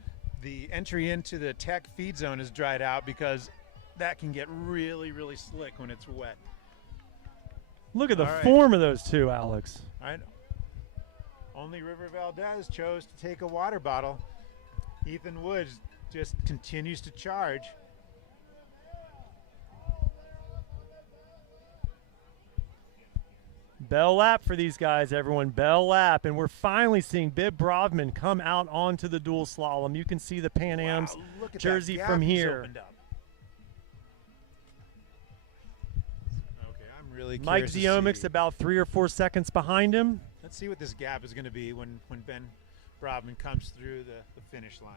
the entry into the tech feed zone is dried out, because that can get really slick when it's wet. Look at the form of those two, Alex. All right. Only River Valdez chose to take a water bottle. Ethan Woods just continues to charge. Bell lap for these guys, everyone. Bell lap. And we're finally seeing Bib Brovman come out onto the dual slalom. You can see the Pan Am's jersey from here. Okay, I'm really curious. Mike Ziomic's about 3 or 4 seconds behind him. Let's see what this gap is going to be when Ben Brovman comes through the finish line.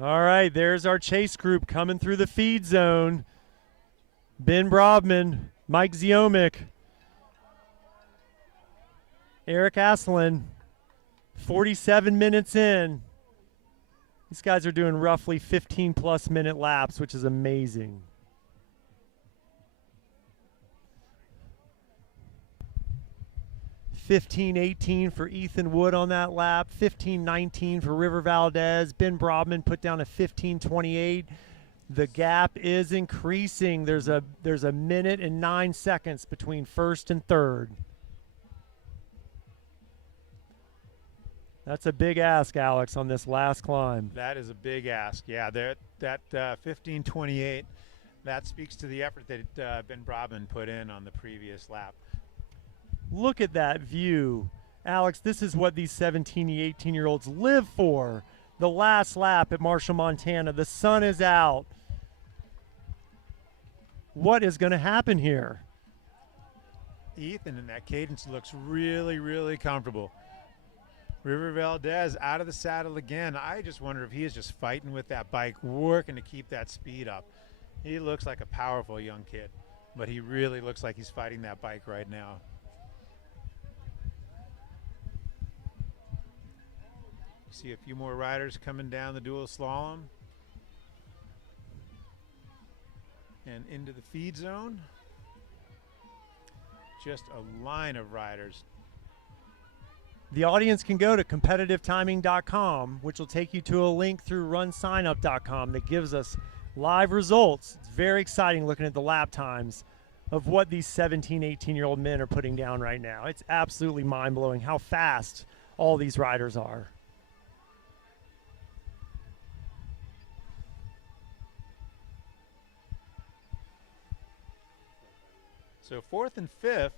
All right, there's our chase group coming through the feed zone. Ben Brovman, Mike Ziomic, Eric Asselin, 47 minutes in. These guys are doing roughly 15-plus minute laps, which is amazing. $15.18 for Ethan Wood on that lap, $15.19 for River Valdez. Ben Brodman put down a $15.28. The gap is increasing. There's a minute and 9 seconds between first and third. That's a big ask, Alex, on this last climb. That is a big ask. Yeah, that 15:28, that speaks to the effort that Ben Brabman put in on the previous lap. Look at that view. Alex, this is what these 17, 18-year-olds live for. The last lap at Marshall, Montana. The sun is out. What is going to happen here? Ethan in that cadence looks really, really comfortable. River Valdez out of the saddle again. I just wonder if he is just fighting with that bike, working to keep that speed up. He looks like a powerful young kid, but he really looks like he's fighting that bike right now. See a few more riders coming down the dual slalom and into the feed zone. Just a line of riders. The audience can go to competitivetiming.com, which will take you to a link through runsignup.com that gives us live results. It's very exciting looking at the lap times of what these 17, 18-year-old men are putting down right now. It's absolutely mind-blowing how fast all these riders are. So fourth and fifth,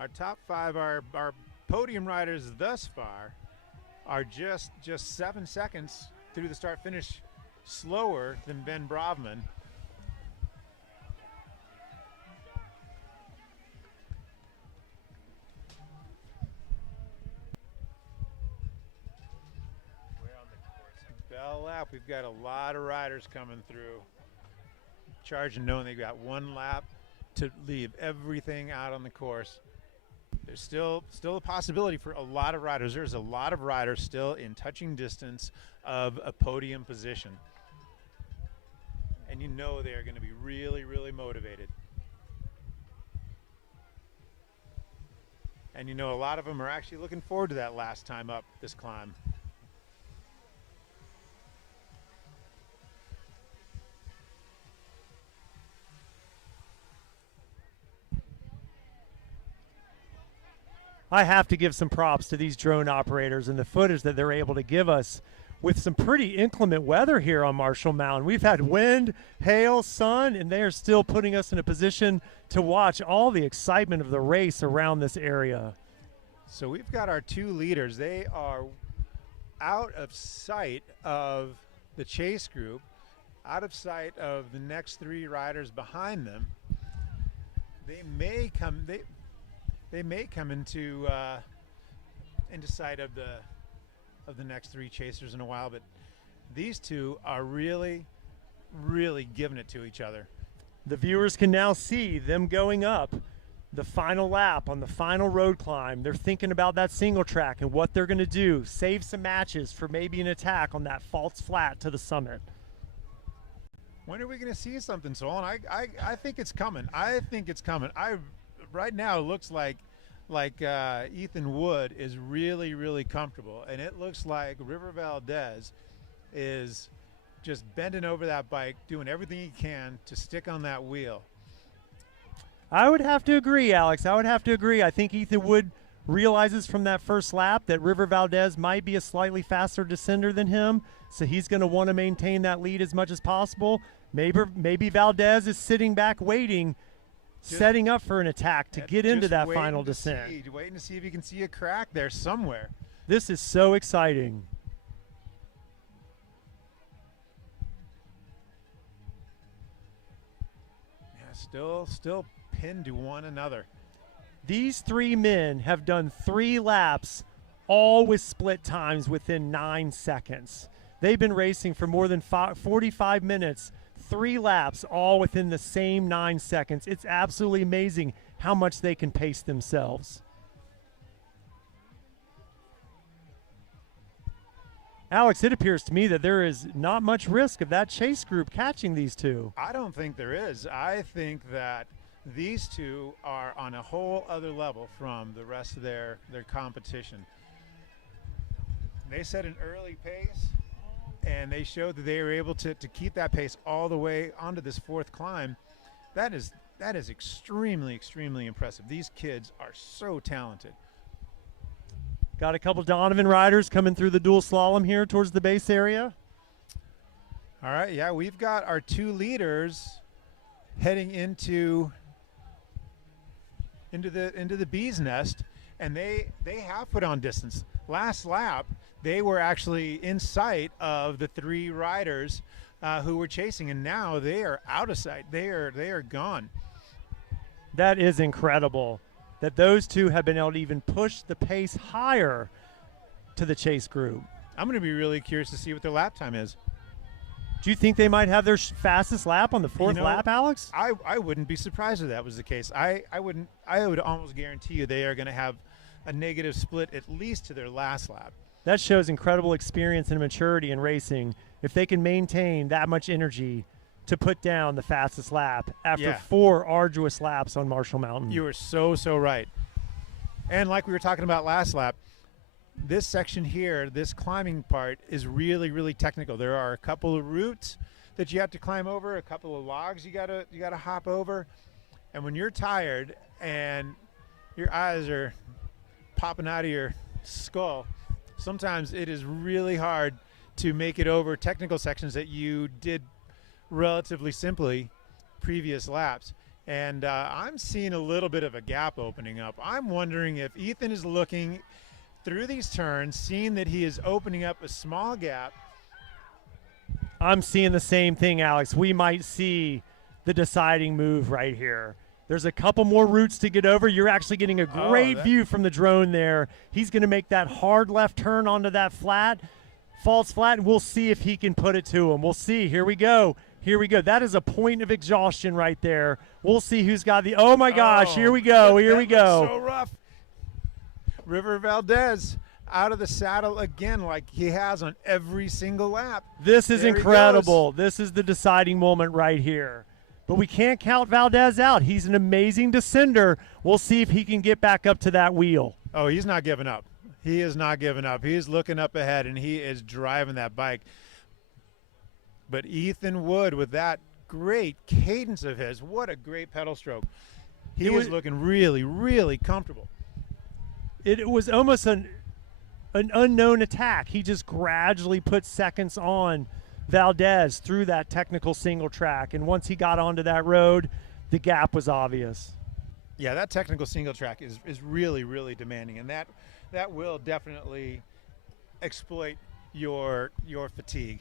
our top five, our podium riders thus far are just 7 seconds through the start finish slower than Ben Brabman. Bell lap, we've got a lot of riders coming through, charging knowing they've got one lap to leave everything out on the course. There's still a possibility for a lot of riders. There's a lot of riders still in touching distance of a podium position. And you know they are going to be really, really motivated. And you know a lot of them are actually looking forward to that last time up this climb. I have to give some props to these drone operators and the footage that they're able to give us with some pretty inclement weather here on Marshall Mountain. We've had wind, hail, sun, and they are still putting us in a position to watch all the excitement of the race around this area. So we've got our two leaders. They are out of sight of the chase group, out of sight of the next three riders behind them. They may come into sight of the next three chasers in a while, but these two are really, really giving it to each other. The viewers can now see them going up the final lap on the final road climb. They're thinking about that single track and what they're going to do, save some matches for maybe an attack on that false flat to the summit. When are we going to see something, Solon? I think it's coming. I think it's coming. Right now, it looks like Ethan Wood is really, really comfortable, and it looks like River Valdez is just bending over that bike, doing everything he can to stick on that wheel. I would have to agree, Alex. I would have to agree. I think Ethan Wood realizes from that first lap that River Valdez might be a slightly faster descender than him, so he's going to want to maintain that lead as much as possible. Maybe Valdez is sitting back waiting, setting up for an attack to get into that final descent. Waiting to see if you can see a crack there somewhere. This is so exciting. Yeah, still pinned to one another. These three men have done 3 laps, all with split times within 9 seconds. They've been racing for more than 45 minutes, 3 laps, all within the same 9 seconds. It's absolutely amazing how much they can pace themselves. Alex, it appears to me that there is not much risk of that chase group catching these two. I don't think there is. I think that these two are on a whole other level from the rest of their competition. They set an early pace, and they showed that they were able to keep that pace all the way onto this fourth climb. That is extremely, extremely impressive. These kids are so talented. Got a couple Donovan riders coming through the dual slalom here towards the base area. All right, yeah, we've got our 2 leaders heading into the bee's nest, and they have put on distance. Last lap, they were actually in sight of the 3 riders who were chasing, and now they are out of sight. They are gone. That is incredible that those 2 have been able to even push the pace higher to the chase group. I'm going to be really curious to see what their lap time is. Do you think they might have their fastest lap on the 4th lap, Alex? I wouldn't be surprised if that was the case. I would almost guarantee you they are going to have a negative split at least to their last lap. That shows incredible experience and maturity in racing if they can maintain that much energy to put down the fastest lap after 4 arduous laps on Marshall Mountain. You are so right. And like we were talking about last lap, this section here, this climbing part, is really, really technical. There are a couple of roots that you have to climb over, a couple of logs you gotta hop over. And when you're tired and your eyes are popping out of your skull, sometimes it is really hard to make it over technical sections that you did relatively simply previous laps. And I'm seeing a little bit of a gap opening up. I'm wondering if Ethan is looking through these turns, seeing that he is opening up a small gap. I'm seeing the same thing, Alex. We might see the deciding move right here. There's a couple more routes to get over. You're actually getting a great view from the drone there. He's going to make that hard left turn onto that flat, false flat, and we'll see if he can put it to him. We'll see. Here we go. Here we go. That is a point of exhaustion right there. We'll see who's got the – oh, my gosh. Here we go. Here we go. So rough. River Valdez out of the saddle again like he has on every single lap. This is incredible. This is the deciding moment right here. But we can't count Valdez out. He's an amazing descender. We'll see if he can get back up to that wheel. Oh, he's not giving up. He is not giving up. He's looking up ahead, and he is driving that bike. But Ethan Wood, with that great cadence of his, what a great pedal stroke. He was looking really, really comfortable. It was almost an unknown attack. He just gradually put seconds on Valdez through that technical single track. And once he got onto that road, the gap was obvious. Yeah, that technical single track is really, really demanding. And that will definitely exploit your fatigue.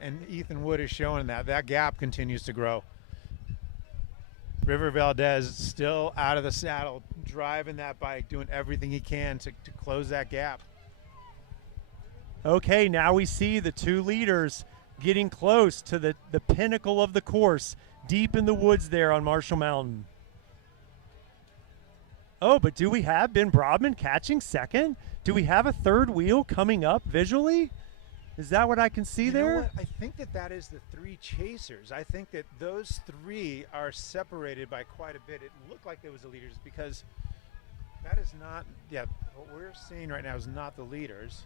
And Ethan Wood is showing that gap continues to grow. River Valdez still out of the saddle, driving that bike, doing everything he can to close that gap. Okay, now we see the 2 leaders getting close to the pinnacle of the course, deep in the woods there on Marshall Mountain. Oh, but do we have Ben Brodman catching second? Do we have a third wheel coming up visually? Is that what I can see there? Know what? I think that is the 3 chasers. I think that those 3 are separated by quite a bit. It looked like there was the leaders because that is not, what we're seeing right now is not the leaders.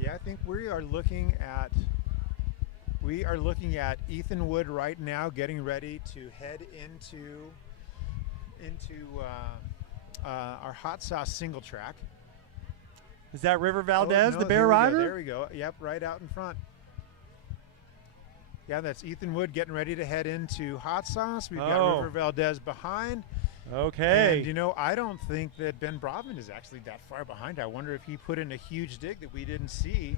Yeah, I think we are looking at Ethan Wood right now getting ready to head into our hot sauce single track. Is that River Valdez, the Bear there Rider? There we go. Yep, right out in front. Yeah, that's Ethan Wood getting ready to head into hot sauce. We've got River Valdez behind. Okay. And, I don't think that Ben Brodman is actually that far behind. I wonder if he put in a huge dig that we didn't see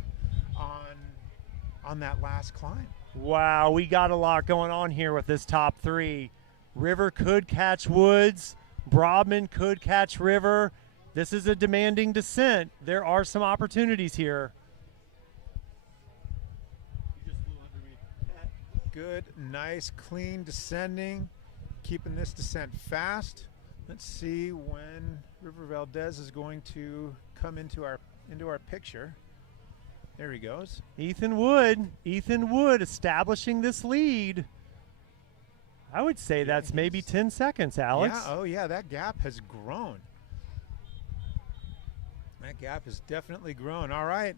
on that last climb. Wow, we got a lot going on here with this top 3. River could catch Woods. Brodman could catch River. This is a demanding descent. There are some opportunities here. Good, nice, clean descending. Keeping this descent fast. Let's see when River Valdez is going to come into our picture. There he goes. Ethan Wood establishing this lead. I would say that's maybe 10 seconds, Alex. Yeah, oh yeah, that gap has grown. That gap has definitely grown. All right,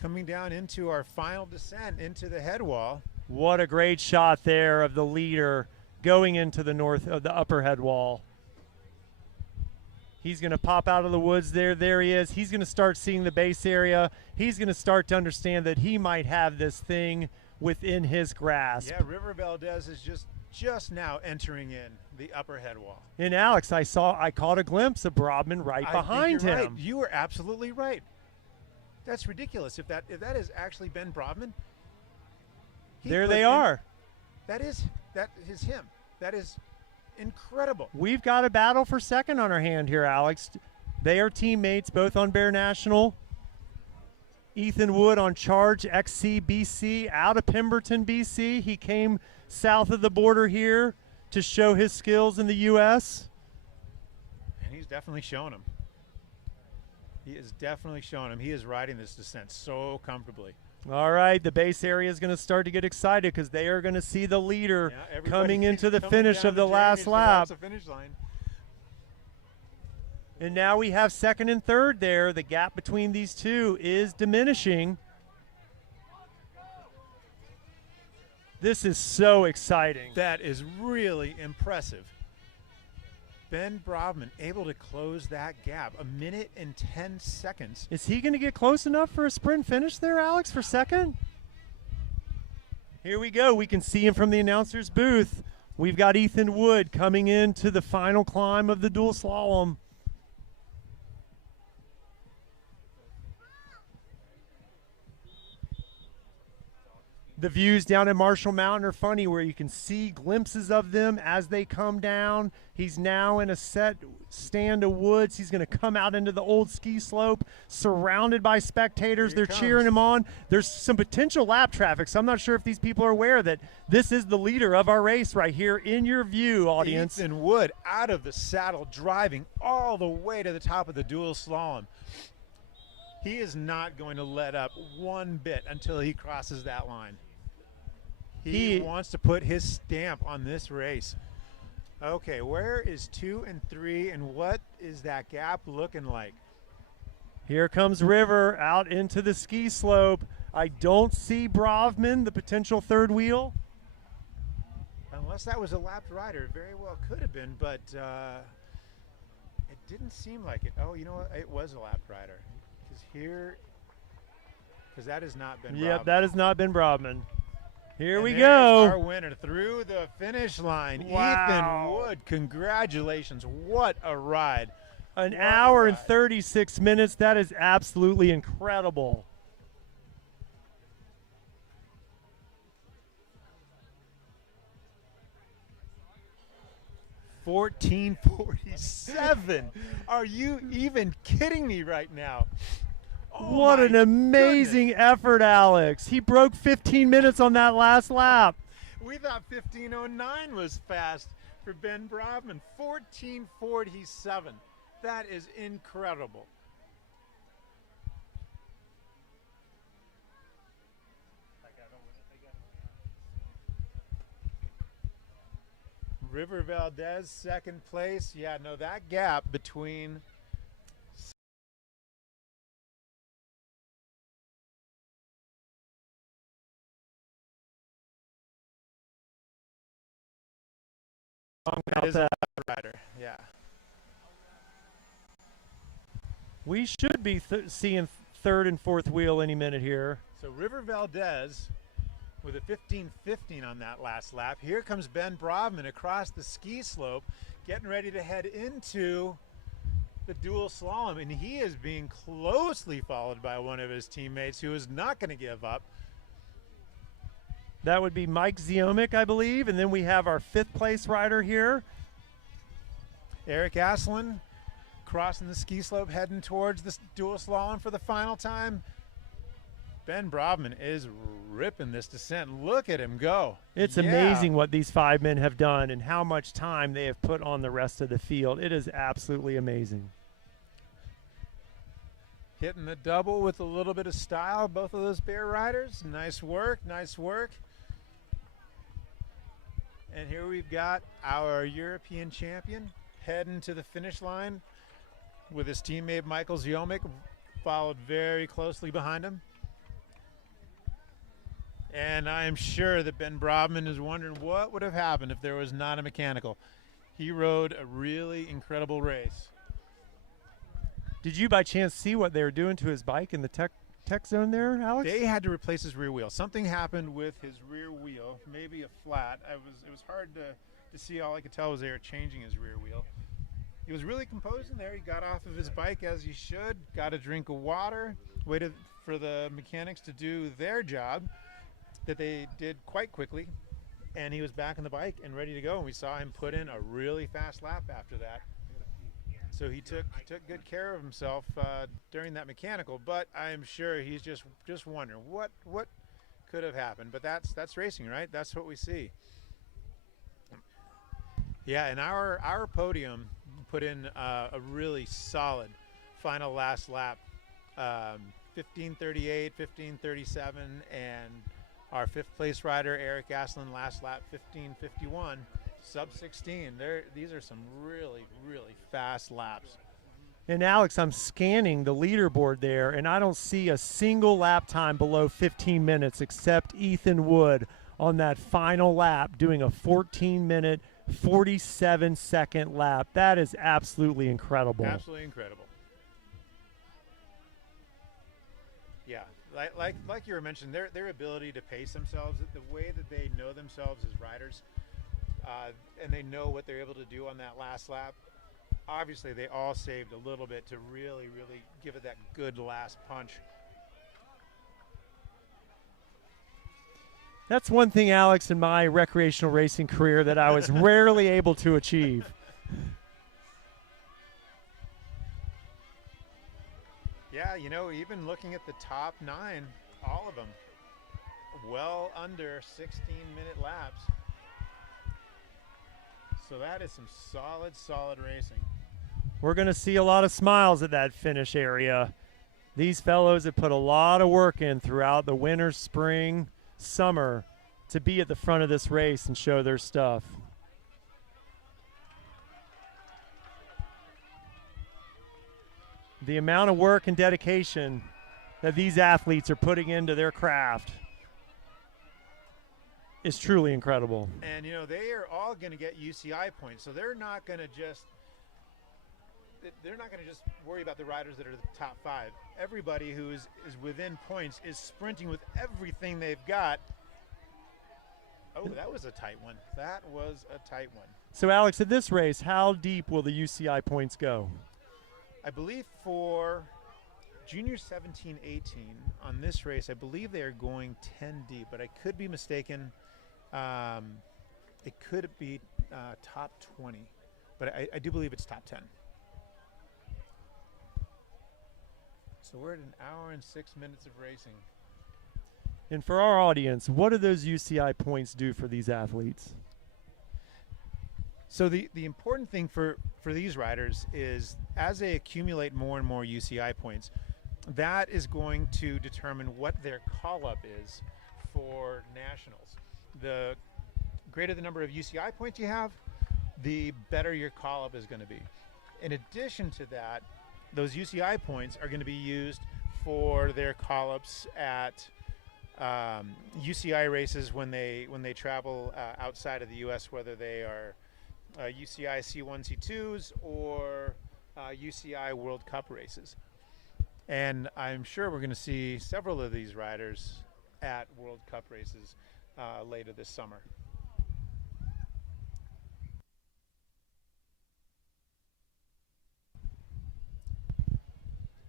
coming down into our final descent into the head wall. What a great shot there of the leader going into the north of the upper head wall. He's going to pop out of the woods there. There he is. He's going to start seeing the base area. He's going to start to understand that he might have this thing within his grasp. Yeah, River Valdez is just now entering in the upper head wall. And Alex, I caught a glimpse of Brobman right behind him. Right. You were absolutely right. That's ridiculous. If that is actually Ben Brobman, there they are. That is him. That is incredible. We've got a battle for second on our hand here, Alex. They are teammates, both on Bear National. Ethan Wood on Charge XCBC out of Pemberton, BC. He came south of the border here to show his skills in the U.S. And he's definitely shown them. He is definitely showing him. He is riding this descent so comfortably. All right, the base area is going to start to get excited because they are going to see the leader coming into the finish of the last lap. The finish line. And now we have second and third there. The gap between these two is diminishing. This is so exciting. That is really impressive. Ben Brobman able to close that gap, 1 minute and 10 seconds. Is he going to get close enough for a sprint finish there, Alex, for second? Here we go. We can see him from the announcer's booth. We've got Ethan Wood coming into the final climb of the dual slalom. The views down at Marshall Mountain are funny where you can see glimpses of them as they come down. He's now in a set stand of woods. He's going to come out into the old ski slope surrounded by spectators. They're cheering him on. There's some potential lap traffic, so I'm not sure if these people are aware that this is the leader of our race right here in your view, audience. Ethan Wood out of the saddle, driving all the way to the top of the dual slalom. He is not going to let up one bit until he crosses that line. He wants to put his stamp on this race. Okay, where is 2 and 3, and what is that gap looking like? Here comes River out into the ski slope. I don't see Brobman, the potential third wheel. Unless that was a lapped rider, it very well could have been, but it didn't seem like it. Oh, you know what? It was a lapped rider. Because that has not been Brobman. Yep, that has not been Brobman. Here we go. Our winner through the finish line. Wow. Ethan Wood, congratulations. What a ride. An hour and 36 minutes. That is absolutely incredible. $14.47. Are you even kidding me right now? Oh, what an amazing effort, Alex. He broke 15 minutes on that last lap. We thought 15:09 was fast for Ben Brobman. 14:47. That is incredible. River Valdez, second place. Yeah, no, that gap between that is a rider. Yeah. We should be seeing third and fourth wheel any minute here. So River Valdez with a 15:15 on that last lap. Here comes Ben Brobman across the ski slope, getting ready to head into the dual slalom, and he is being closely followed by one of his teammates who is not going to give up. That would be Mike Ziomic, I believe, and then we have our fifth place rider here. Eric Aslan crossing the ski slope, heading towards the dual slalom for the final time. Ben Brobman is ripping this descent. Look at him go. It's Yeah. amazing what these 5 men have done and how much time they have put on the rest of the field. It is absolutely amazing. Hitting the double with a little bit of style, both of those bear riders. Nice work, nice work. And here we've got our European champion heading to the finish line with his teammate Michael Ziomek, followed very closely behind him. And I am sure that Ben Brobman is wondering what would have happened if there was not a mechanical. He rode a really incredible race. Did you by chance see what they were doing to his bike in the tech zone there, Alex? They had to replace his rear wheel. Something happened with his rear wheel, maybe a flat. It was hard to see. All I could tell was they were changing his rear wheel. He was really composed in there. He got off of his bike as he should, got a drink of water, waited for the mechanics to do their job that they did quite quickly, and he was back on the bike and ready to go. And we saw him put in a really fast lap after that. So he took good care of himself during that mechanical. But I am sure he's just wondering what could have happened. But that's racing, right? That's what we see. Yeah, and our podium put in a really solid final last lap, 15:38, 15:37, and our fifth place rider Eric Aslin last lap 15:51, sub 16. These are some really fast laps. And Alex, I'm scanning the leaderboard there, and I don't see a single lap time below 15 minutes except Ethan Wood on that final lap doing a 14-minute, 47-second lap. That is absolutely incredible. Absolutely incredible. Yeah, like you were mentioning, their ability to pace themselves, the way that they know themselves as riders, and they know what they're able to do on that last lap. Obviously, they all saved a little bit to really give it that good last punch. That's one thing, Alex, in my recreational racing career that I was rarely able to achieve. Yeah, you know, even looking at the top 9, all of them well under 16-minute laps. So that is some solid racing. We're going to see a lot of smiles at that finish area. These fellows have put a lot of work in throughout the winter, spring, summer to be at the front of this race and show their stuff. The amount of work and dedication that these athletes are putting into their craft is truly incredible. And, you know, they are all going to get UCI points, so they're not going to just worry about the riders that are the top 5. Everybody who is within points is sprinting with everything they've got. Oh, that was a tight one. That was a tight one. So, Alex, at this race, how deep will the UCI points go? I believe for Junior 17-18 on this race, I believe they are going 10 deep, but I could be mistaken. It could be top 20, but I do believe it's top 10. So we're at an hour and 6 minutes of racing. And for our audience, what do those UCI points do for these athletes? So the important thing for these riders is as they accumulate more and more UCI points, that is going to determine what their call-up is for nationals. The greater the number of UCI points you have, the better your call-up is going to be. In addition to that, those UCI points are going to be used for their call-ups at UCI races when they travel outside of the U.S., whether they are UCI C1, C2s or UCI World Cup races. And I'm sure we're going to see several of these riders at World Cup races later this summer.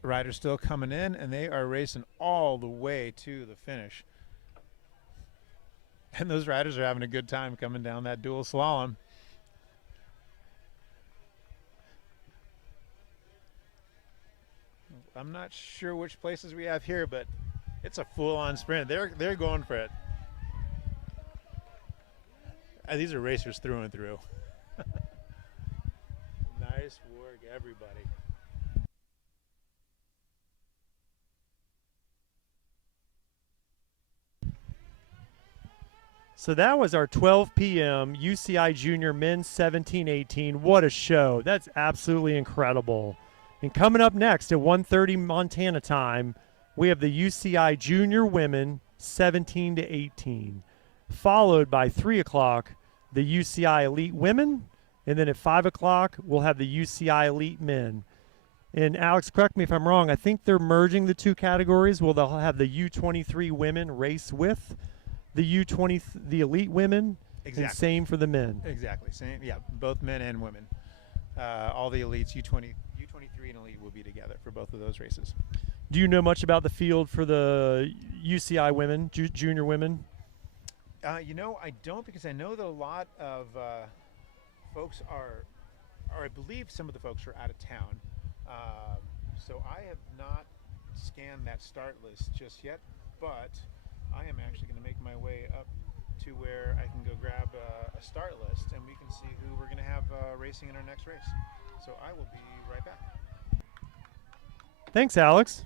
Riders still coming in, and they are racing all the way to the finish. And those riders are having a good time coming down that dual slalom. I'm not sure which places we have here, but It's a full-on sprint. They're going for it. These are racers through and through. Nice work, everybody. So that was our 12 p.m. UCI Junior Men 17-18. What a show. That's absolutely incredible. And coming up next at 1:30 Montana time, we have the UCI Junior Women 17-18, followed by 3 o'clock, the UCI Elite Women, and then at 5 o'clock, we'll have the UCI Elite Men. And Alex, correct me if I'm wrong, I think they're merging the two categories. Well, they'll have the U23 women race with the U20, the Elite Women, Exactly. and same for the men. Exactly. Same. Yeah, both men and women. All the elites, U23 and Elite, will be together for both of those races. Do you know much about the field for the UCI women, junior women? You know, I don't, because I know that a lot of folks are, or I believe some of the folks are out of town. So I have not scanned that start list just yet, but I am actually going to make my way up to where I can go grab a start list, and we can see who we're going to have racing in our next race. So I will be right back. Thanks, Alex.